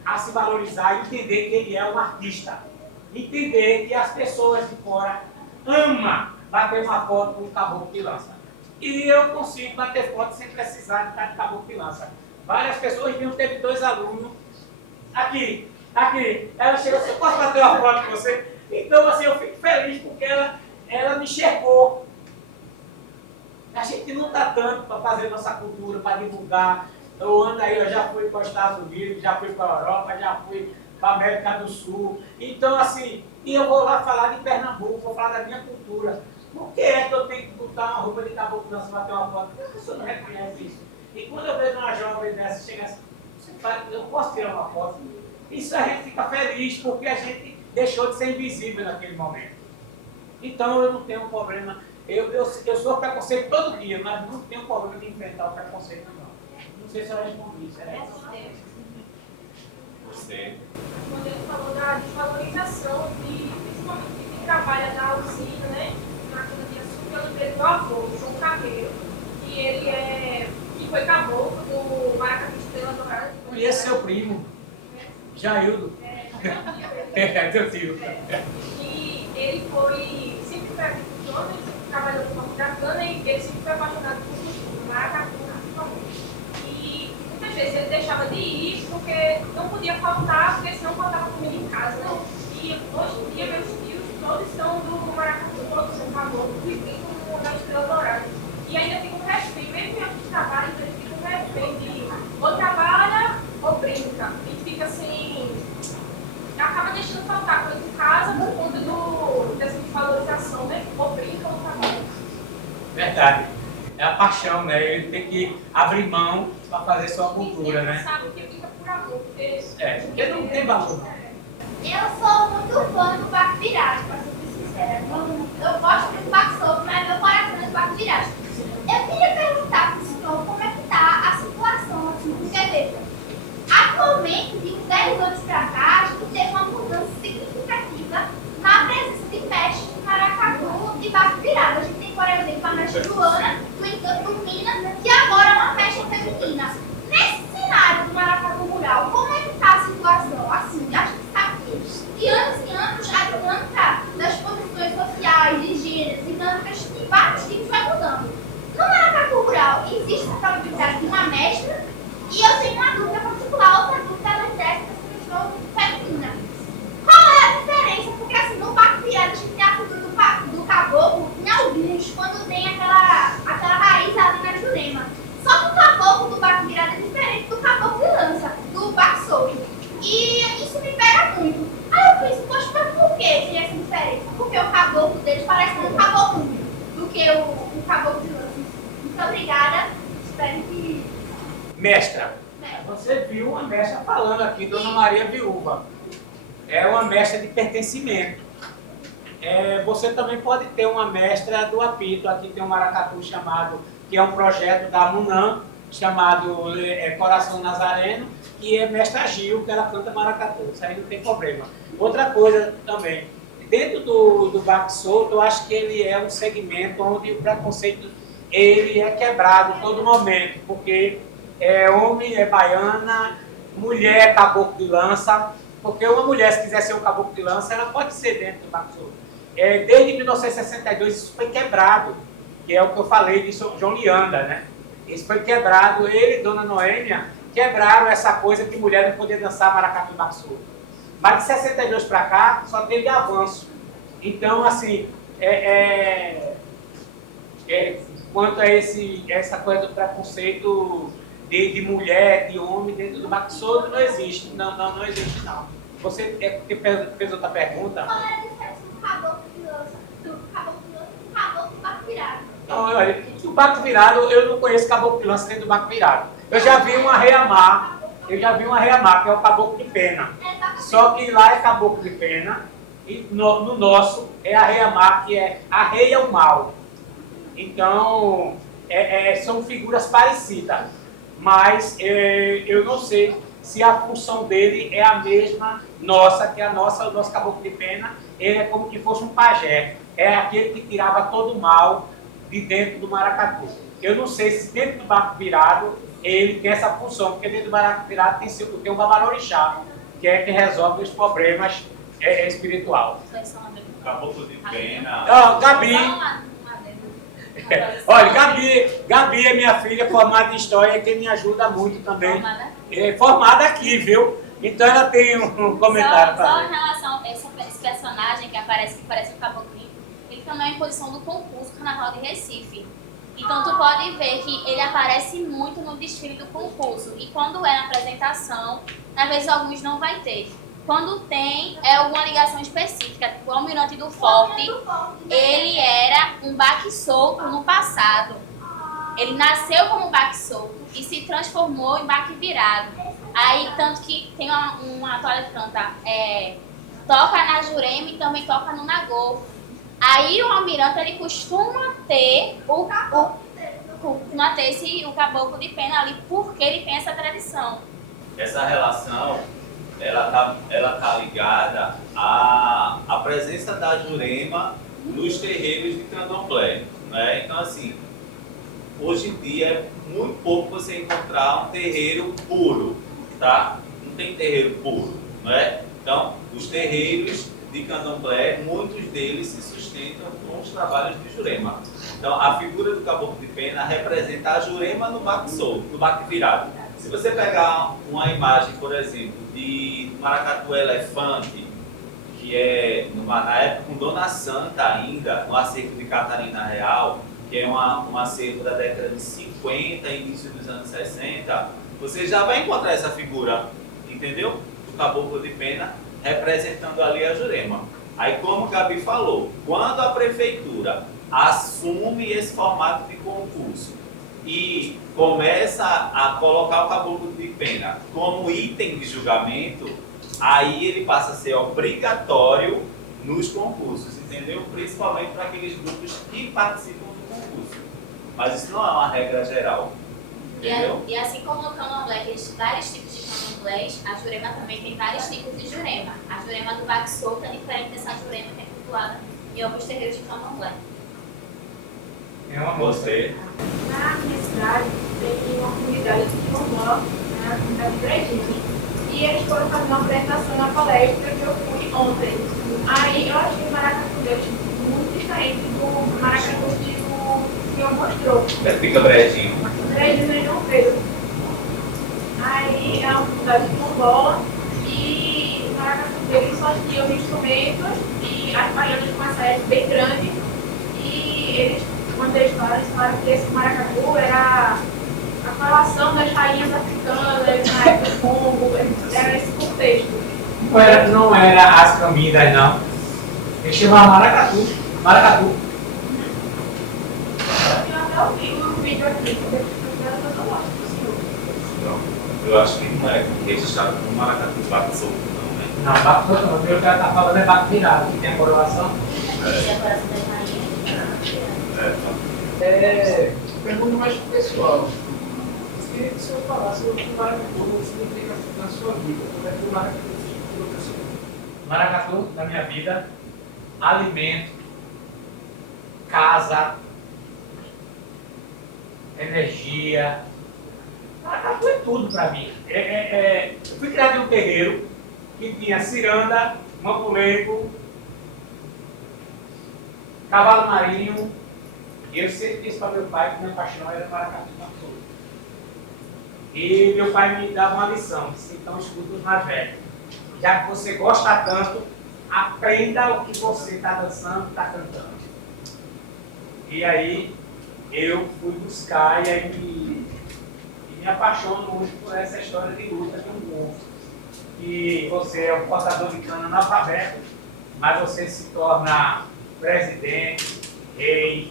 a se valorizar e entender que ele é um artista. Entender que as pessoas de fora amam bater uma foto com o caboclo de lança. E eu consigo bater foto sem precisar de estar de caboclo de lança. Várias pessoas viram, teve 2 alunos. Aqui. Ela chegou assim, eu posso bater uma foto com você? Então, assim, eu fico feliz porque ela me enxergou. A gente não está tanto para fazer nossa cultura, para divulgar. Eu ando aí, eu já fui para os Estados Unidos, já fui para a Europa, já fui para a América do Sul. Então, assim, e eu vou lá falar de Pernambuco, vou falar da minha cultura. Por que é que eu tenho que botar uma roupa de caboclo dança para bater uma foto? Porque a pessoa não reconhece isso. E quando eu vejo uma jovem dessa chegar assim, eu posso tirar uma foto? Isso a gente fica feliz porque a gente deixou de ser invisível naquele momento. Então eu não tenho problema. Eu sou preconceito todo dia, mas não tenho problema de enfrentar o preconceito, não. Não sei se eu respondi isso. Você. Quando ele falou da desvalorização, principalmente de quem trabalha na usina, né? Na cana-de-açúcar, eu lembrei do meu avô, João Carreiro, que ele que foi caboclo do Maracatu Estrela Dourada, E esse seu primo, Jaildo. É, teu tio. E ele sempre foi agricultor, ele sempre trabalhou com campo da cana e ele sempre foi apaixonado por cultura, maracatu principalmente. E muitas vezes ele deixava de ir porque não podia faltar, porque senão faltava comida em casa. E hoje em dia meus tios todos são do maracatu, todos são caboclos e ficam na Estrela Dourada. E ainda fica um refém, mesmo em outros trabalhos, ele fica um refém de ou trabalha ou brinca. E fica assim, acaba deixando faltar coisa em casa por conta dessa desvalorização, né? Ou brinca ou trabalha. Verdade. É a paixão, né? Ele tem que abrir mão para fazer sua cultura, né? Sabe que fica por amor, Porque não tem valor. Eu sou muito fã do Baco Virado, pra ser sincera. Eu gosto muito do Baco Solto, mas meu coração é do Baco Virado. Eu queria perguntar para o senhor como é que está a situação, assim, porque veja, atualmente, de uns 10 anos para cá, a gente teve uma mudança significativa na presença de mestres de maracatu e Baco Virado. A gente tem, por exemplo, a mestre Luana, do Encanto do Minas, que agora é uma mestre feminina. Nesse cenário do maracatu rural, como é que está a situação? Assim, a gente sabe que de anos em anos a dinâmica das posições sociais, de gênero, dinâmicas de vários tipos vai mudando. No maracatu rural existe a probabilidade de uma mestra e eu tenho uma dúvida particular, outra dúvida dessa questão feminina. Qual é a diferença? Porque assim, no Baco Virado a gente tem a figura do caboclo em alguns, quando tem aquela raiz ali na Jurema. Só que o caboclo do Baco Virado é diferente do caboclo de lança, do Baco Solto. E isso me pega muito. Aí eu penso, poxa, mas por que tem essa diferença? Porque o caboclo deles parece um caboclo do que o caboclo de lança. Muito obrigada. Espero que... Mestra, você viu uma mestra falando aqui, Dona Maria Viúva. É uma mestra de pertencimento. Você também pode ter uma mestra do apito. Aqui tem um maracatu chamado, que é um projeto da Munam, chamado Coração Nazareno, e é mestra Gil, que ela canta maracatu. Isso aí não tem problema. Outra coisa também, dentro do Baco Solto, eu acho que ele é um segmento onde o preconceito ele é quebrado a todo momento, porque homem é baiana, mulher é caboclo de lança, porque uma mulher, se quiser ser um caboclo de lança, ela pode ser dentro do Baco Solto. Desde 1962 isso foi quebrado, que é o que eu falei de João Lianda, né? Isso foi quebrado, ele e Dona Noêmia quebraram essa coisa que mulher não podia dançar maracatu e Baco Solto. Mas de 62 para cá, só teve avanço. Então, assim, quanto a essa coisa do preconceito de mulher, de homem dentro do Baco Solto, não existe. Não existe, não. Você fez outra pergunta? Qual é a diferença do caboclo de lança e do caboclo do Baco Virado? Não, olha, o Baco Virado, eu não conheço caboclo de lança dentro do Baco Virado. Eu já vi uma reamar, que é o caboclo de pena. Só que lá é caboclo de pena, e no nosso é a reamar, que é a rei é o mal. Então, são figuras parecidas, mas eu não sei se a função dele é a mesma nossa, que o nosso caboclo de pena, ele é como que fosse um pajé, é aquele que tirava todo o mal de dentro do maracatu. Eu não sei se dentro do Baco Virado ele tem essa função, porque dentro do Baco Virado tem um babalorixá, que é quem resolve os problemas espirituais. Caboclo de pena. Gabi. Olha, Gabi é minha filha, formada em História, que me ajuda muito também. Formada aqui, viu? Então ela tem um comentário para Só em relação a esse personagem que parece um caboclinho, ele também é em posição do concurso Carnaval de Recife. Então tu pode ver que ele aparece muito no desfile do concurso. E quando é na apresentação, às vezes alguns não vai ter. Quando tem, é alguma ligação específica, tipo o Almirante do Forte, ele era um baque solto no passado. Ele nasceu como baque solto e se transformou em baque virado. Aí, tanto que tem uma toalha que canta, toca na Jurema e também toca no Nagô. Aí o Almirante, ele costuma ter o caboclo de pena ali, porque ele tem essa tradição. Essa relação, ela tá ligada à presença da Jurema nos terreiros de candomblé, né? Então, assim, hoje em dia é muito pouco você encontrar um terreiro puro, tá? Não tem terreiro puro, não é? Então, os terreiros de candomblé, muitos deles se sustentam com os trabalhos de Jurema. Então, a figura do caboclo de pena representa a Jurema no baque solto, no baque virado. Se você pegar uma imagem, por exemplo, de maracatu elefante, que é na época com Dona Santa ainda, no acervo de Catarina Real, que é um acervo da década de 50 e início dos anos 60, você já vai encontrar essa figura, entendeu? Do caboclo de pena representando ali a Jurema. Aí, como o Gabi falou, quando a prefeitura assume esse formato de concurso e começa a colocar o caboclo de pena como item de julgamento, aí ele passa a ser obrigatório nos concursos, entendeu? Principalmente para aqueles grupos que participam do concurso. Mas isso não é uma regra geral, entendeu? E assim como no candomblé tem vários tipos de candomblés, a Jurema também tem vários tipos de Jurema. A Jurema do baque solto é diferente dessa Jurema que é cultuada em alguns terreiros de candomblé. É uma você. Na minha cidade tem uma comunidade de Quilombola, na comunidade de Brejinho, e eles foram fazer uma apresentação na palestra que eu fui ontem. Aí eu achei o maracatu deles muito diferente do maracatu que o senhor mostrou. Fica Brejinho. Brejinho é João Pedro. Aí é uma comunidade de Quilombola e o maracatu deles só tinha os instrumentos e as baianas com uma saia bem grande. E eles, quando eles falaram que esse maracatu era a falação das rainhas africanas, na época do Congo, era esse contexto. Não era as camisas, não. Eles chamavam maracatu. Maracatu. Eu tenho até o vídeo aqui, que eu gosto do senhor. Não, eu acho que não é registrado como maracatu baque solto, não, né? Não, baque solto não. O que eu já está falando é baque virado, que tem a coroação. Pergunta mais pro pessoal. Se o senhor falasse o que o maracatu significa na sua vida, como é que o maracatu significa para você? Maracatu, na minha vida, alimento, casa, energia. Maracatu é tudo para mim. Eu fui criado em um terreiro que tinha ciranda, mambulengo, cavalo marinho, e eu sempre disse para meu pai que minha paixão era maracatu. E meu pai me dava uma lição, disse, então escuta os mais velhos. Já que você gosta tanto, aprenda o que você está dançando, está cantando. E aí eu fui buscar e aí me apaixono hoje por essa história de luta de um povo. Que você é um portador de cana analfabeto, mas você se torna presidente, rei,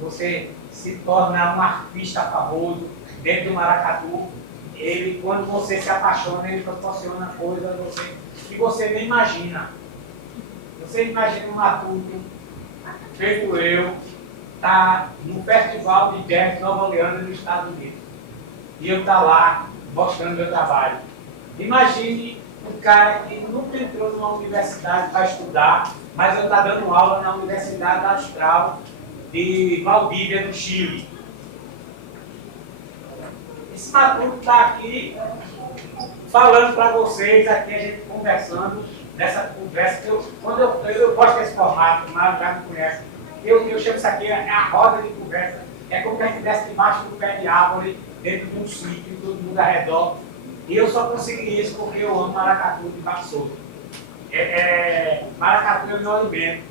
você se torna um artista famoso dentro do maracatu. Ele, quando você se apaixona, ele proporciona coisas a você que você nem imagina. Você imagina um matuto, feito eu, tá no Festival de Jazz de Nova Orleans, nos Estados Unidos. E eu tá lá mostrando meu trabalho. Imagine um cara que nunca entrou numa universidade para estudar, mas eu estou dando aula na Universidade Austral de Valdívia, no Chile. Esse matuto está aqui falando para vocês, aqui a gente conversando, nessa conversa, que quando eu gosto desse formato, mas já me conhece, eu chamo isso aqui a roda de conversa, é como se a gente estivesse debaixo do pé de árvore, dentro de um sítio, todo mundo ao redor, e eu só consegui isso porque eu amo maracatu de baque solto. Maracatu é o meu alimento.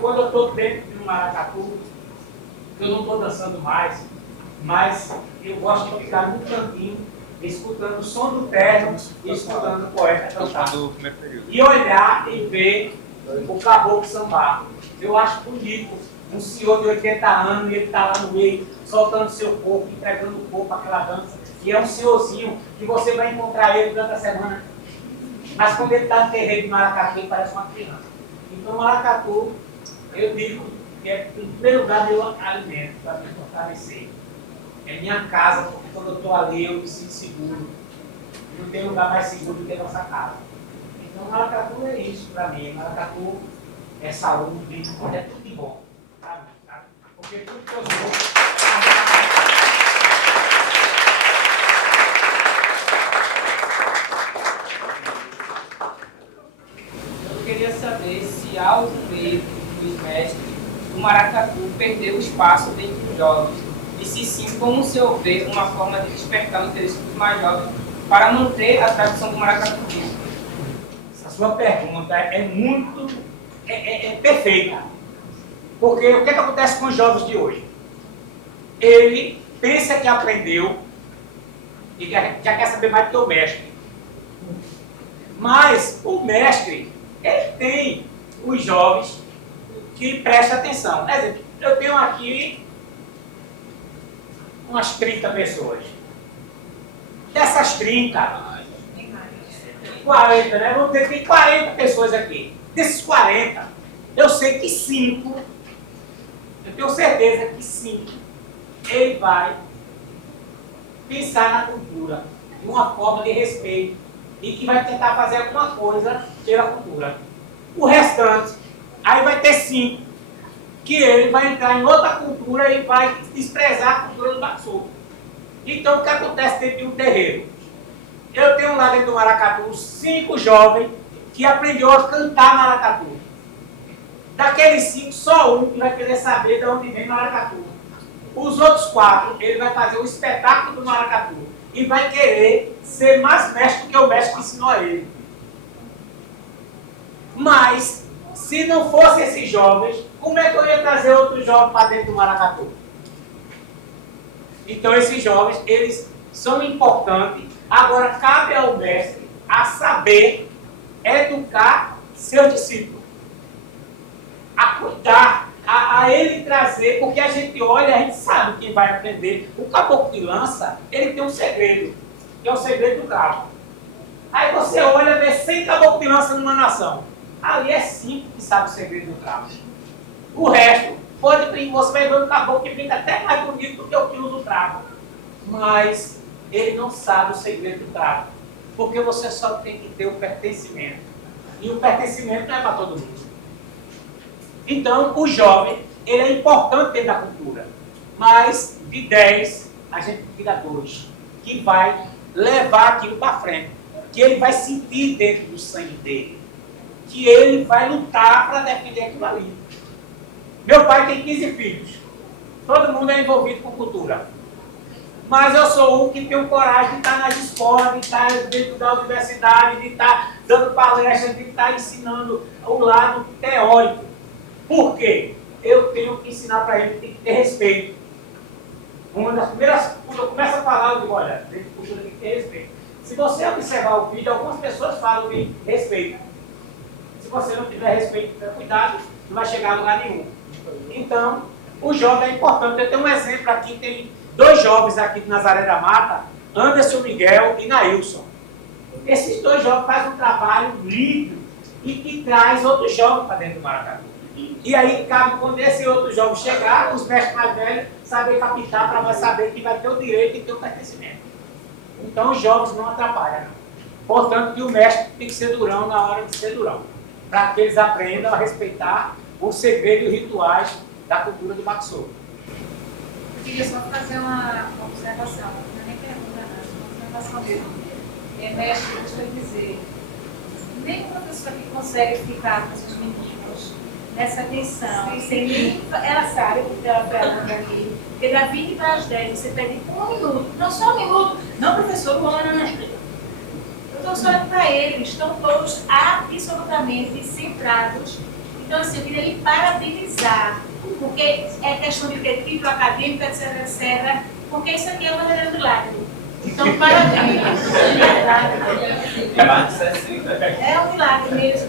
Quando eu estou dentro de um maracatu, eu não estou dançando mais, mas eu gosto de ficar no cantinho, escutando o som do terno e escutando o poeta cantar. E olhar e ver o caboclo sambar. Eu acho bonito. Um senhor de 80 anos e ele está lá no meio, soltando seu corpo, entregando o corpo àquela dança. E é um senhorzinho que você vai encontrar ele durante a semana. Mas quando ele está no terreiro de maracatu, ele parece uma criança. Então, maracatu, eu digo que é, em primeiro lugar, meu alimento para me fortalecer. É minha casa, porque quando eu estou ali, eu me sinto seguro. Não tem lugar mais seguro do que a nossa casa. Então, maracatu é isso para mim. Maracatu é saúde, é tudo de bom para mim. Tá? Porque tudo que eu sou... social do meio dos mestres, o maracatu perdeu espaço dentro dos jovens, e se sim, como se houver uma forma de despertar o interesse dos mais jovens para manter a tradição do maracatu vivo. A sua pergunta é perfeita. Porque o que acontece com os jovens de hoje? Ele pensa que aprendeu e já quer saber mais do que o mestre. Mas o mestre, ele tem os jovens que prestam atenção. Por exemplo, eu tenho aqui umas 30 pessoas. Dessas 30, 40, né? Vamos dizer que tem 40 pessoas aqui. Desses 40, eu sei que 5, eu tenho certeza que 5, ele vai pensar na cultura de uma forma de respeito e que vai tentar fazer alguma coisa pela cultura. O restante, aí vai ter 5, que ele vai entrar em outra cultura e vai desprezar a cultura do Bakso. Então, o que acontece dentro de um terreiro? Eu tenho lá dentro do maracatu 5 jovens que aprendeu a cantar maracatu. Daqueles 5, só um que vai querer saber de onde vem maracatu. Os outros 4, ele vai fazer o espetáculo do maracatu e vai querer ser mais mestre do que o mestre que ensinou a ele. Mas, se não fosse esses jovens, como é que eu ia trazer outros jovens para dentro do maracatu? Então, esses jovens, eles são importantes. Agora, cabe ao mestre a saber educar seus discípulos, a cuidar, a ele trazer, porque a gente olha, a gente sabe quem vai aprender. O caboclo de lança, ele tem um segredo, que é o segredo do cravo. Aí você olha e vê 100 caboclos de lança numa nação. Ali é 5 que sabe o segredo do cravo. O resto, você vai ver um caboclo que brinca até mais bonito do que o que usa o cravo. Mas ele não sabe o segredo do cravo. Porque você só tem que ter o pertencimento. E o pertencimento não é para todo mundo. Então, o jovem, ele é importante dentro da cultura. Mas, de 10, a gente tira 2. Que vai levar aquilo para frente. Que ele vai sentir dentro do sangue dele. Que ele vai lutar para defender aquilo ali. Meu pai tem 15 filhos. Todo mundo é envolvido com cultura. Mas eu sou o que tenho coragem de estar nas escolas, de estar dentro da universidade, de estar dando palestras, de estar ensinando o lado teórico. Por quê? Eu tenho que ensinar para ele que tem que ter respeito. Uma das primeiras, quando eu começo a falar, eu digo, olha, dentro de cultura tem que ter respeito. Se você observar o vídeo, algumas pessoas falam de respeito. Se você não tiver respeito, tiver cuidado, não vai chegar a lugar nenhum. Então, o jovem é importante. Eu tenho um exemplo aqui, tem 2 jovens aqui de Nazaré da Mata, Anderson Miguel e Nailson. Esses 2 jovens fazem um trabalho lindo e que traz outros jovens para dentro do maracatu. E aí, cabe quando esse outro jovem chegar, os mestres mais velhos saber captar para saber que vai ter o direito e ter o pertencimento. Então, os jovens não atrapalham. Portanto, que o mestre tem que ser durão na hora de ser durão, para que eles aprendam a respeitar o segredo e os rituais da cultura do Bakso. Eu queria só fazer uma observação, não é nem pergunta, não, uma observação mesmo. Mestre, eu gostaria de dizer, nem uma pessoa que consegue ficar com os meninos nessa atenção, sem nem ela sabe o que ela pergunta aqui, porque da 20 para as 10 você pede 1 minuto, não só 1 minuto, não professor, não, eu estou só para eles, estão todos absolutamente centrados. Então, assim, eu queria lhe parabenizar, porque é questão de ter título acadêmico, etc, etc, porque isso aqui é um verdadeiro milagre. Então, parabéns. É um milagre mesmo.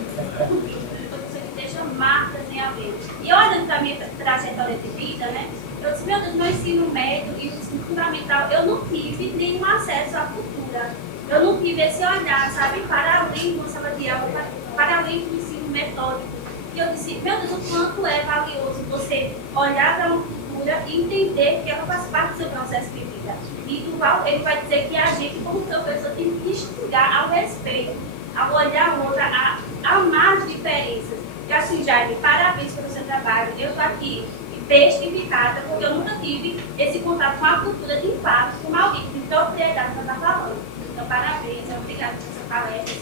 Você deixa marcas em haver. E olhando para a minha trajetória de vida, né? Eu disse, meu Deus, no ensino médio e no ensino fundamental, eu não tive nenhum acesso à cultura. Eu não tive esse olhar, sabe, para além de uma sala de aula, para além do ensino metódico. E eu disse, meu Deus, o quanto é valioso você olhar para uma cultura e entender que ela faz parte do seu processo de vida. E do qual ele vai dizer que a gente, como professor, tem que instigar ao respeito, a olhar o outro, a amar as diferenças. E assim, Jaime, parabéns pelo seu trabalho. Eu estou aqui testificada, porque eu nunca tive esse contato com a cultura de fato, com alguém que tem propriedade para estar falando. Então, parabéns, obrigada por essa palestra.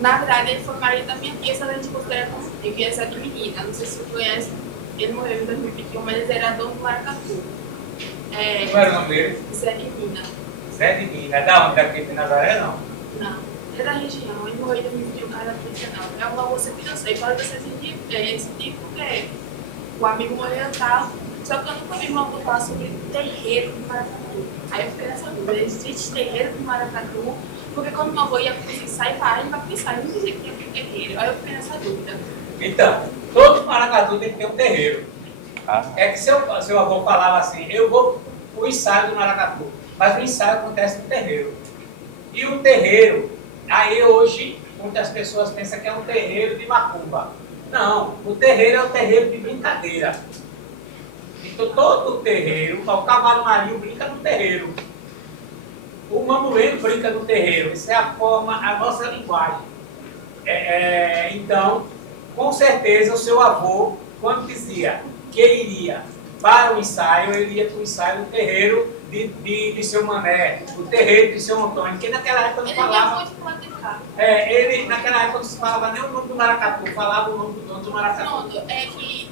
Na verdade, ele foi marido da minha tia, só que a gente considera como filho, que é essa de menina. Não sei se você conhece, ele morreu em 2021, mas ele era dono do Maracatu. Qual era o nome dele? Zé de Mina. Zé de Mina. É da onde? Daqui de Nazaré, não? Não, ele é da região, ele morreu em 2021, mas era da polícia não. É uma moça que eu sei, pode ser esse tipo, porque o amigo morreu e tal, só que eu nunca vi uma falar sobre terreiro de Maracatu. Aí eu fiquei nessa dúvida, existe terreiro de Maracatu? Porque quando meu avô ia pensar e parar, ele vai pensar, ele não dizia que tinha um terreiro. Aí eu fiquei nessa dúvida. Então, todo Maracatu tem que ter um terreiro. É que seu avô falava assim, eu vou o ensaio do Maracatu, mas o ensaio acontece no terreiro. E o terreiro, aí hoje, muitas pessoas pensam que é um terreiro de macumba. Não, o terreiro é um terreiro de brincadeira. Então todo o terreiro, o cavalo marinho brinca no terreiro. O mamuleiro brinca no terreiro. Isso é a nossa linguagem. Então, com certeza, o seu avô, quando dizia que iria para o ensaio, ele ia para o ensaio no terreiro de seu Mané, o terreiro de seu Antônio, porque naquela época não falava. Ele ia muito pra Ele, naquela época não se falava nem o nome do Maracatu, falava o nome do dono do Maracatu. Pronto, é que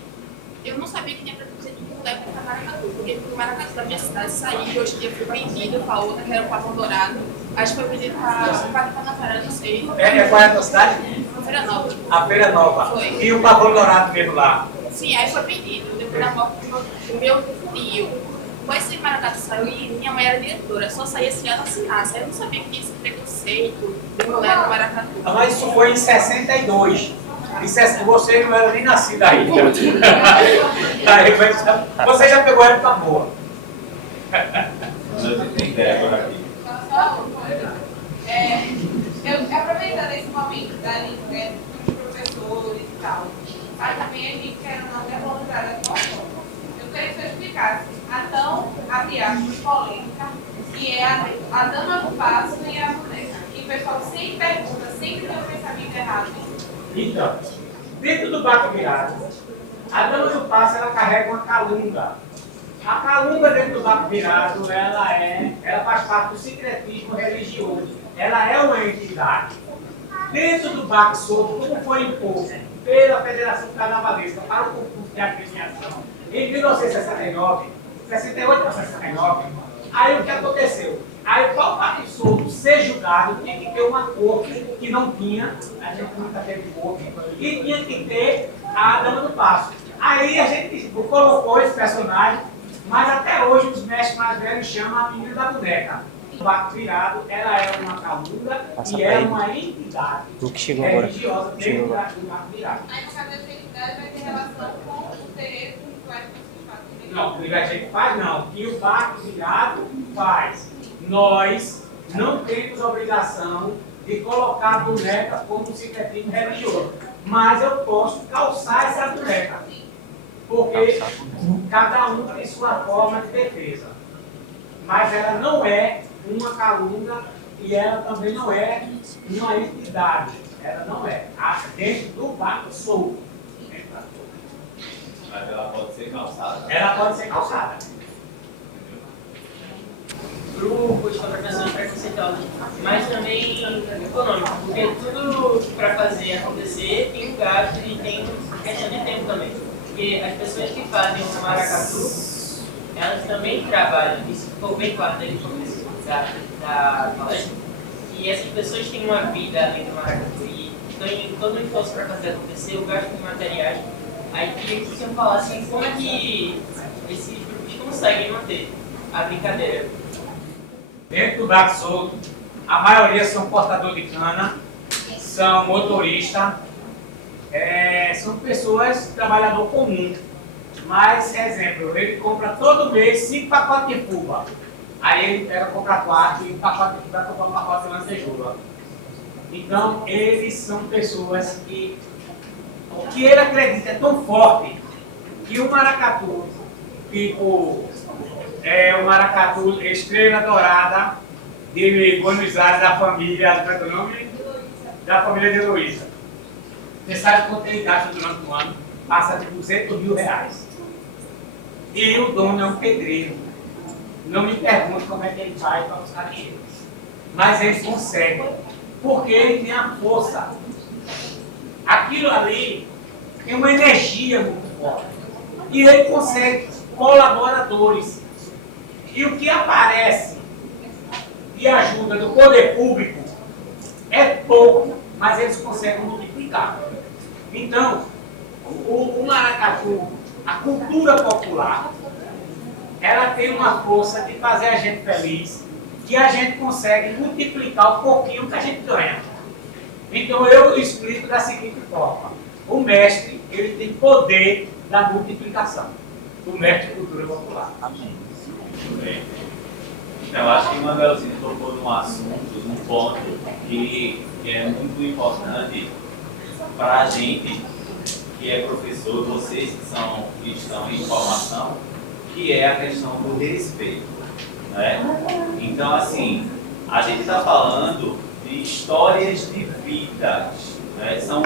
eu não sabia que tinha preconceito de mulher contra Maracatu, porque o Maracatu da minha cidade saiu, hoje em dia foi vendido para outra, que era o Pavão Dourado. Acho que foi vendido para Nazaré, não sei. Qual é a tua cidade? Feira Nova. A Feira Nova. Foi. E o Pavão Dourado mesmo lá. Sim, aí foi vendido, depois da morte do meu tio. Depois esse Maracatu saiu e minha mãe era diretora, só saía se ela assinasse. Eu não sabia que tinha esse preconceito de mulher no Maracatu. Mas isso foi em 62. Você não era nem nascida ainda. Você já pegou a época boa. Tem Débora aqui. Aproveitando esse momento da língua dos professores e tal, mas também a gente quer não é voluntária de uma forma. Eu queria que você explicasse a tão, abre aspas, polêmica, que é a dama do passo e a boneca. E o pessoal sempre pergunta, sempre tem um pensamento errado. Então, dentro do barco virado, a dama do passo ela carrega uma calunga. A calunga dentro do barco virado, ela faz parte do sincretismo religioso. Ela é uma entidade. Dentro do barco solto, como foi imposto pela Federação Carnavalesca para o concurso de agremiação, em 1969, 68 para 69, aí o que aconteceu? Aí para o barco solto ser julgado, tinha que ter uma corte que não tinha, a gente nunca teve corte, e tinha que ter a dama do passo. Aí a gente colocou esse personagem, mas até hoje os mestres mais velhos chamam a menina da boneca. O barco virado, ela é uma calunga e é uma entidade religiosa dentro do barco virado. Aí no caso dessa entidade vai ter relação com o terreiro com o rituais que vocês fazem. Não, o que a gente faz não, que o barco virado faz. Nós não temos obrigação de colocar a boneca como um secretismo religioso, mas eu posso calçar essa boneca, porque cada um tem sua forma de defesa. Mas ela não é uma calunga e ela também não é uma entidade. Ela não é. Dentro do barco solto. Mas ela pode ser calçada? Ela pode ser calçada. Grupo de contratações preconceituosas, mas também econômico, porque tudo para fazer acontecer tem um gasto e tem questão de tempo também. Porque as pessoas que fazem o maracatu, elas também trabalham, isso ficou bem claro desde o começo da palestra, e essas pessoas têm uma vida além do maracatu e ganham todo o esforço para fazer acontecer, o gasto de materiais. Aí queria que você falasse assim, como é que esses grupos conseguem manter a brincadeira. Dentro do barco solto, a maioria são portador de cana, são motoristas, são pessoas, trabalhador comum. Mas, exemplo, ele compra todo mês 5 pacotes de fuba. Aí ele compra 4 e o pacote de fuba vai comprar um pacote de lancejoula. Então, eles são pessoas que o que ele acredita é tão forte que o maracatu, tipo o maracatu Estrela Dourada de Buenos Aires, da família, como é que é o nome? Da família de Heloísa. Você sabe quanto ele gasta durante um ano? Passa de 200 mil reais. E o dono é um pedreiro. Não me pergunte como é que ele faz para buscar dinheiro. Mas ele consegue. porque ele tem a força. Aquilo ali tem uma energia muito forte. E ele consegue colaboradores. E o que aparece de ajuda do poder público é pouco, mas eles conseguem multiplicar. Então, o maracatu, a cultura popular, ela tem uma força de fazer a gente feliz, que a gente consegue multiplicar o pouquinho que a gente ganha. Então eu explico da seguinte forma: o mestre, ele tem poder da multiplicação. O mestre de cultura popular. Amém. Muito bem. Eu acho que o Manuelzinho tocou num assunto, num ponto que é muito importante para a gente que é professor, vocês que estão em formação, que é a questão do respeito. Né? Então, assim, a gente está falando de histórias de vidas. Né? São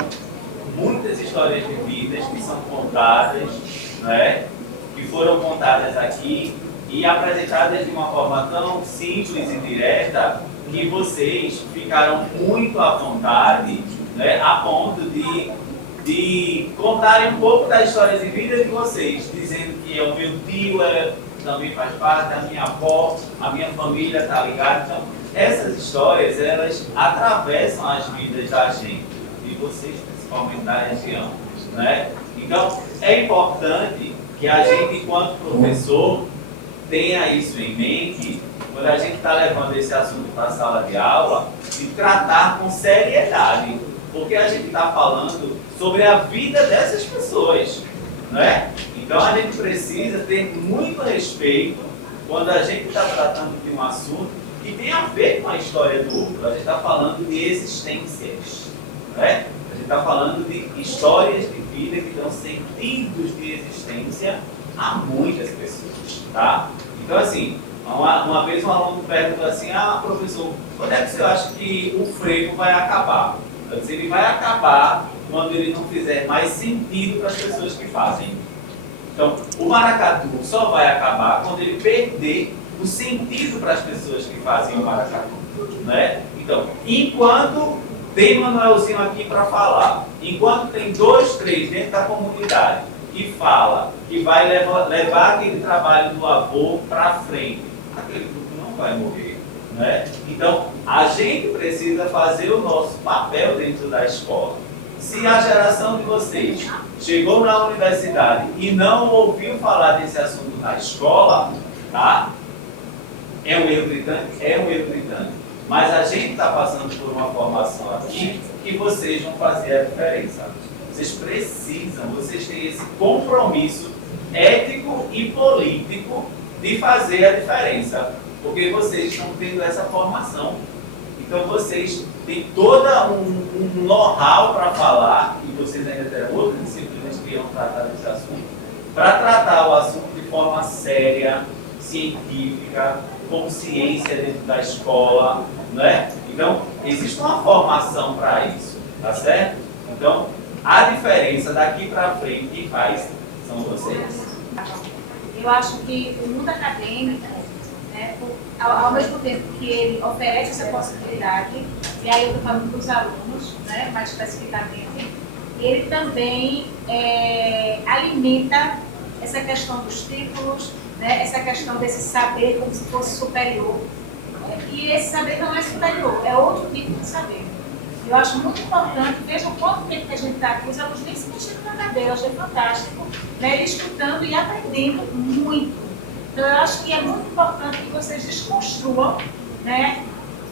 muitas histórias de vidas que são contadas, né? Que foram contadas aqui e apresentadas de uma forma tão simples e direta que vocês ficaram muito à vontade, né? A ponto de contarem um pouco da história de vida de vocês, dizendo que o meu tio também faz parte, a minha avó, a minha família está ligada. Então, essas histórias, elas atravessam as vidas da gente, de vocês principalmente da região, né? Então, é importante que a gente, enquanto professor, tenha isso em mente, quando a gente está levando esse assunto para a sala de aula, de tratar com seriedade, porque a gente está falando sobre a vida dessas pessoas, não é? Então a gente precisa ter muito respeito quando a gente está tratando de um assunto que tem a ver com a história do outro. A gente está falando de existências, não é? A gente está falando de histórias de vida que dão sentidos de existência a muitas pessoas, tá? Então assim, uma vez um aluno perguntou assim: ah, professor, quando é que você acha que o frevo vai acabar? Eu disse: ele vai acabar quando ele não fizer mais sentido para as pessoas que fazem. Então, o maracatu só vai acabar quando ele perder o sentido para as pessoas que fazem o maracatu, né? Então, enquanto tem Manuelzinho aqui para falar, enquanto tem 2, 3 dentro da comunidade que fala que vai levar aquele trabalho do avô para frente, aquele grupo não vai morrer, né? Então, a gente precisa fazer o nosso papel dentro da escola. Se a geração de vocês chegou na universidade e não ouviu falar desse assunto na escola, tá? É um erro gritante? É um erro gritante. Mas a gente está passando por uma formação aqui que vocês vão fazer a diferença. Vocês precisam, vocês têm esse compromisso ético e político de fazer a diferença, porque vocês estão tendo essa formação. Então vocês têm todo um know-how para falar, e vocês ainda terão outras disciplinas que irão tratar desse assunto, para tratar o assunto de forma séria, científica, com ciência dentro da escola, né? Então, existe uma formação para isso, tá certo? Então, a diferença daqui para frente quem faz são vocês. Eu acho que o mundo acadêmico, né, ao mesmo tempo que ele oferece essa possibilidade, e aí eu estou falando dos alunos, né, mais especificamente, ele também alimenta essa questão dos títulos, né, essa questão desse saber como se fosse superior. E esse saber não é superior, é outro tipo de saber. Eu acho muito importante, veja o quanto tempo que a gente está aqui, os alunos nem se mexendo na cadeira, eu achei fantástico, né, escutando e aprendendo muito. Então, eu acho que é muito importante que vocês desconstruam, né,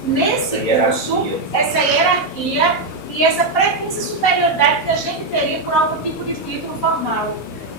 nesse curso, essa hierarquia e essa premissa superioridade que a gente teria por algum tipo de título formal.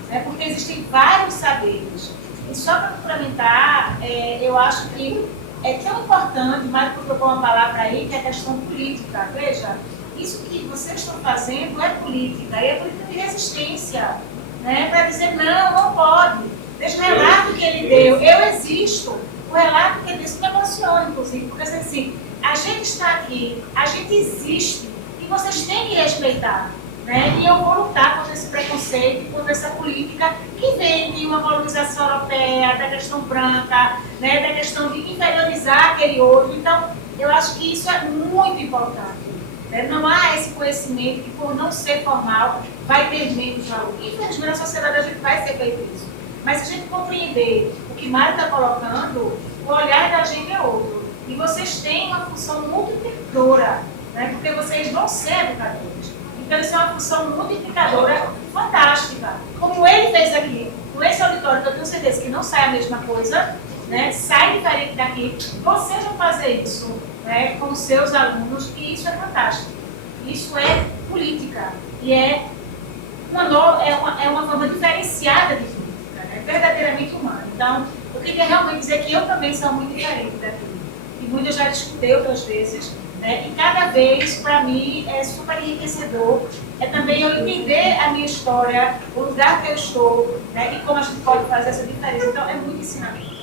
Né, porque existem vários saberes. E só para complementar, eu acho que é tão importante, mais do que eu pôr uma palavra aí, que é a questão política. Veja, isso que vocês estão fazendo é política, e é política de resistência, né? Para dizer não pode. Veja o relato que ele deu, eu existo. O relato que ele deu, isso me emociona, inclusive, porque assim, a gente está aqui, a gente existe, e vocês têm que respeitar. Né? E eu vou lutar contra esse preconceito, contra essa política que vem de uma colonização europeia, da questão branca, né? Da questão de inferiorizar aquele outro. Então, Eu acho que isso é muito importante. Né? Não há esse conhecimento que, por não ser formal, vai ter menos valor. Infelizmente, na sociedade a gente vai ser feito isso. Mas se a gente compreender o que Mário está colocando, o olhar da gente é outro. E vocês têm uma função multiplicadora, né? Porque vocês vão ser educadores. Então, isso é uma função multiplicadora fantástica. Como ele fez aqui, com esse auditório, que eu tenho certeza que não sai a mesma coisa, né? Sai diferente daqui. Vocês vão fazer isso, né? Com os seus alunos, e isso é fantástico. Isso é política. E é uma forma diferenciada de política, né? Verdadeiramente humana. Então, eu queria realmente dizer que eu também sou muito diferente daqui. E muito eu já discutei outras vezes, né? E cada vez, para mim, é super enriquecedor. É também eu entender a minha história, o lugar que eu estou, né? E como a gente pode fazer essa diferença. Então, é muito ensinamento.